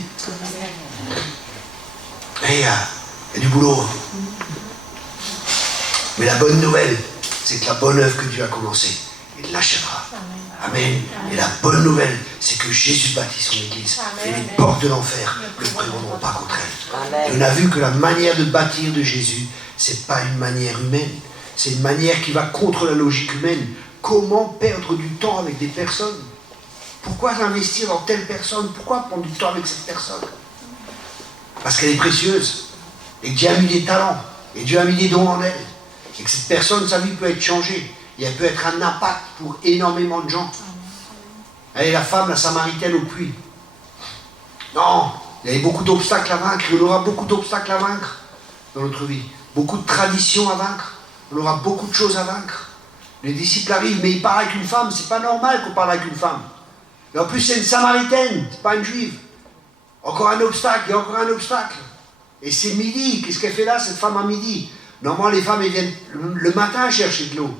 Et il y a du boulot. Mais la bonne nouvelle, c'est que la bonne œuvre que Dieu a commencée, il l'achèvera. Amen. Et la bonne nouvelle, c'est que Jésus bâtit son église. Et les portes de l'enfer ne prévaudront pas contre elle. Et on a vu que la manière de bâtir de Jésus, c'est pas une manière humaine. C'est une manière qui va contre la logique humaine. Comment perdre du temps avec des personnes? Pourquoi investir dans telle personne? Pourquoi prendre du temps avec cette personne? Parce qu'elle est précieuse. Et que Dieu a mis des talents. Et Dieu a mis des dons en elle. Et que cette personne, sa vie peut être changée. Et elle peut être un impact pour énormément de gens. Allez, la femme, la Samaritaine au puits. Non, il y avait beaucoup d'obstacles à vaincre. Il y aura beaucoup d'obstacles à vaincre dans notre vie. Beaucoup de traditions à vaincre. On aura beaucoup de choses à vaincre. Les disciples arrivent, mais ils parlent avec une femme. C'est pas normal qu'on parle avec une femme. Et en plus, c'est une Samaritaine, c'est pas une Juive. Encore un obstacle, il y a encore un obstacle. Et c'est midi. Qu'est-ce qu'elle fait là, cette femme, à midi? Normalement, les femmes, elles viennent le matin chercher de l'eau.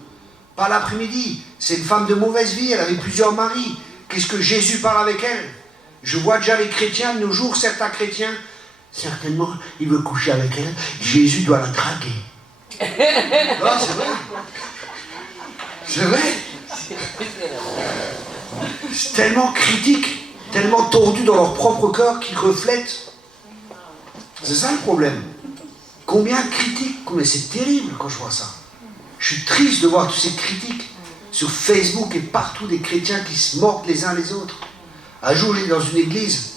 Pas l'après-midi. C'est une femme de mauvaise vie. Elle avait plusieurs maris. Qu'est-ce que Jésus parle avec elle? Je vois déjà les chrétiens de nos jours, certains chrétiens, certainement, il veut coucher avec elle. Jésus doit la draguer. Non, c'est vrai. C'est vrai. C'est tellement critique, tellement tordu dans leur propre cœur qu'ils reflètent. C'est ça le problème. Combien de critiques? Mais c'est terrible quand je vois ça. Je suis triste de voir toutes ces critiques sur Facebook et partout, des chrétiens qui se mordent les uns les autres. Un jour, j'étais dans une église,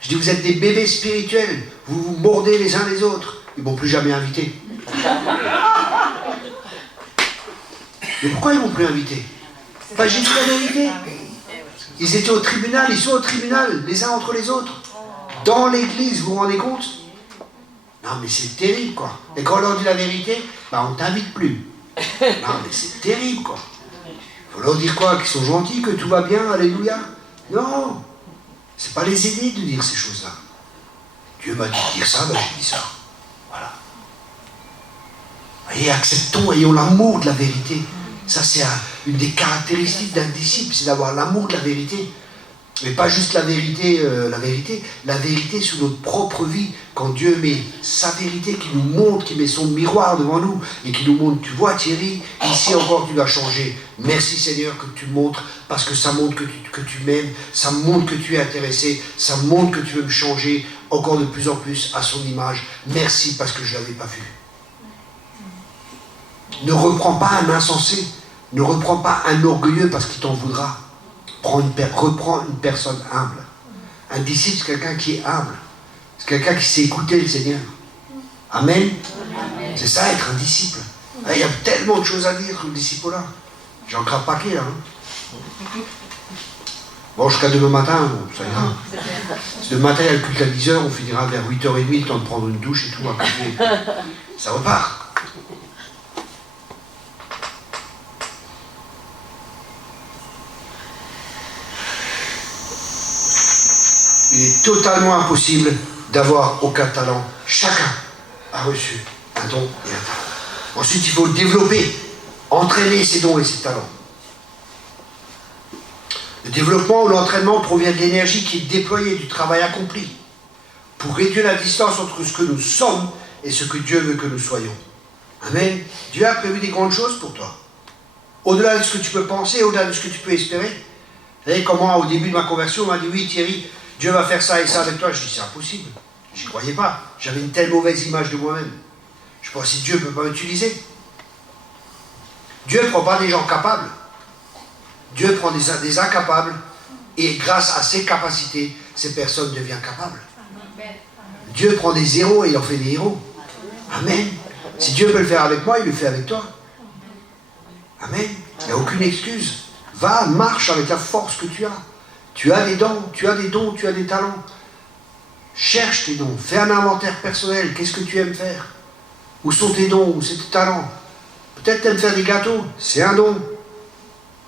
je dis, vous êtes des bébés spirituels, vous vous mordez les uns les autres. Ils ne m'ont plus jamais invité. Mais pourquoi ils ne m'ont plus invité? Enfin, j'ai dit la vérité. Ils étaient au tribunal, ils sont au tribunal, les uns entre les autres. Dans l'église, vous vous rendez compte? Non, mais c'est terrible, quoi. Et quand on leur dit la vérité, bah, on ne t'invite plus. Non, mais c'est terrible, quoi. Il faut leur dire quoi? Qu'ils sont gentils, que tout va bien, alléluia? Non, c'est pas les aider de dire ces choses-là. Dieu m'a dit de dire ça, ben j'ai dit ça. Voilà. Et acceptons, ayons l'amour de la vérité. Ça, c'est une des caractéristiques d'un disciple, c'est d'avoir l'amour de la vérité. Mais pas juste la vérité sur notre propre vie, quand Dieu met sa vérité, qui nous montre, qui met son miroir devant nous, et qui nous montre, tu vois Thierry, ici encore tu dois changer. Merci Seigneur que tu montres, parce que ça montre que tu m'aimes, ça montre que tu es intéressé, ça montre que tu veux me changer encore de plus en plus à son image. Merci parce que je ne l'avais pas vu. Ne reprends pas un insensé, ne reprends pas un orgueilleux parce qu'il t'en voudra. Reprends une personne humble. Un disciple, c'est quelqu'un qui est humble. C'est quelqu'un qui sait écouter le Seigneur. Amen. Amen. C'est ça, être un disciple. Il y a tellement de choses à dire sur le disciple-là. J'ai encore un paquet là. Hein. Bon, jusqu'à demain matin, bon, ça ira. Si demain matin, il y a le culte à 10h, on finira vers 8h30, le temps de prendre une douche et tout. À côté. Ça repart. Il est totalement impossible d'avoir aucun talent. Chacun a reçu un don et un talent. Ensuite, il faut le développer, entraîner ses dons et ses talents. Le développement ou l'entraînement provient de l'énergie qui est déployée, du travail accompli, pour réduire la distance entre ce que nous sommes et ce que Dieu veut que nous soyons. Amen. Dieu a prévu des grandes choses pour toi. Au-delà de ce que tu peux penser, au-delà de ce que tu peux espérer. Vous savez comment, au début de ma conversion, on m'a dit, oui Thierry, Dieu va faire ça et ça avec toi. Je dis, c'est impossible. Je n'y croyais pas. J'avais une telle mauvaise image de moi-même. Je pensais, Dieu ne peut pas m'utiliser. Dieu ne prend pas des gens capables. Dieu prend des incapables et grâce à ses capacités, ces personnes deviennent capables. Dieu prend des héros et il en fait des héros. Amen. Si Dieu peut le faire avec moi, il le fait avec toi. Amen. Il n'y a aucune excuse. Va, marche avec la force que tu as. Tu as des dons, tu as des talents. Cherche tes dons, fais un inventaire personnel. Qu'est-ce que tu aimes faire? Où sont tes dons? Où sont tes talents? Peut-être tu aimes faire des gâteaux, c'est un don.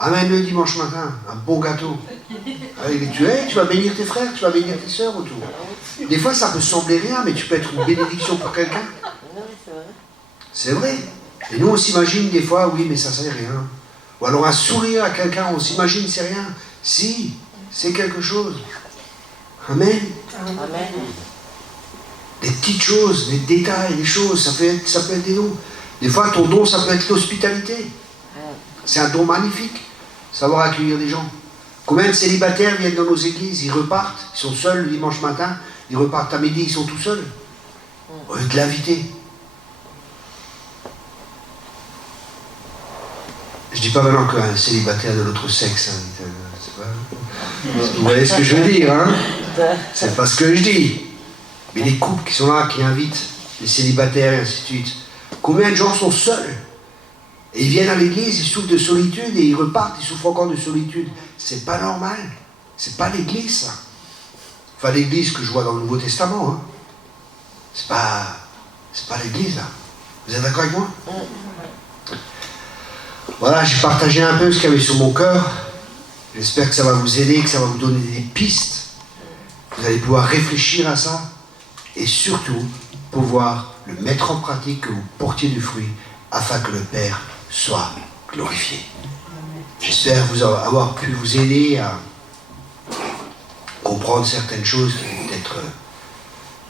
Amène-le dimanche matin, un bon gâteau. Tu vas bénir tes frères, tu vas bénir tes sœurs autour. Des fois ça peut sembler rien, mais tu peux être une bénédiction pour quelqu'un. C'est vrai. Et nous on s'imagine des fois, oui mais ça c'est rien. Ou alors un sourire à quelqu'un, on s'imagine c'est rien. Si, c'est quelque chose. Amen. Amen. Des petites choses, des détails, des choses, ça peut être des dons. Des fois, ton don, ça peut être l'hospitalité. C'est un don magnifique, savoir accueillir des gens. Combien de célibataires viennent dans nos églises, ils repartent, ils sont seuls le dimanche matin, ils repartent à midi, ils sont tout seuls. Au lieu de l'inviter. Je dis pas maintenant qu'un célibataire de l'autre sexe, vous voyez ce que je veux dire, hein? C'est pas ce que je dis. Mais les couples qui sont là, qui invitent les célibataires et ainsi de suite. Combien de gens sont seuls? Et ils viennent à l'église, ils souffrent de solitude et ils repartent, ils souffrent encore de solitude. C'est pas normal. C'est pas l'Église, ça. Enfin, l'Église que je vois dans le Nouveau Testament, hein. C'est pas l'Église, là. Vous êtes d'accord avec moi? Voilà, j'ai partagé un peu ce qu'il y avait sur mon cœur. J'espère que ça va vous aider, que ça va vous donner des pistes. Vous allez pouvoir réfléchir à ça et surtout pouvoir le mettre en pratique, que vous portiez du fruit afin que le Père soit glorifié. J'espère avoir pu vous aider à comprendre certaines choses qui n'ont peut-être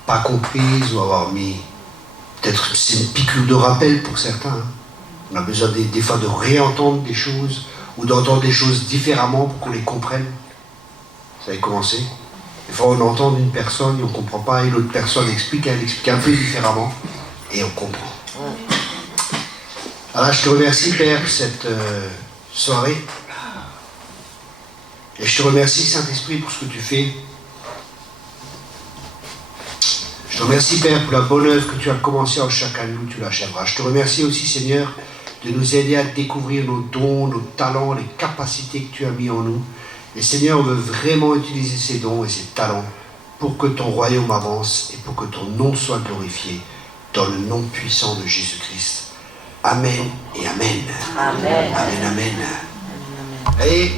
pas comprises ou avoir mis... Peut-être c'est une piqûre de rappel pour certains. Hein. On a besoin des fois de réentendre des choses ou d'entendre des choses différemment pour qu'on les comprenne. Ça avait commencé. Des fois on entend une personne et on ne comprend pas et l'autre personne explique, elle explique un peu différemment et on comprend. Alors je te remercie Père pour cette soirée. Et je te remercie Saint-Esprit pour ce que tu fais. Je te remercie Père pour la bonne œuvre que tu as commencée en chacun de nous, tu l'achèveras. Je te remercie aussi Seigneur de nous aider à découvrir nos dons, nos talents, les capacités que tu as mis en nous. Et Seigneur, on veut vraiment utiliser ces dons et ces talents pour que ton royaume avance et pour que ton nom soit glorifié dans le nom puissant de Jésus-Christ. Amen et Amen. Amen. Amen, Amen. Amen. Et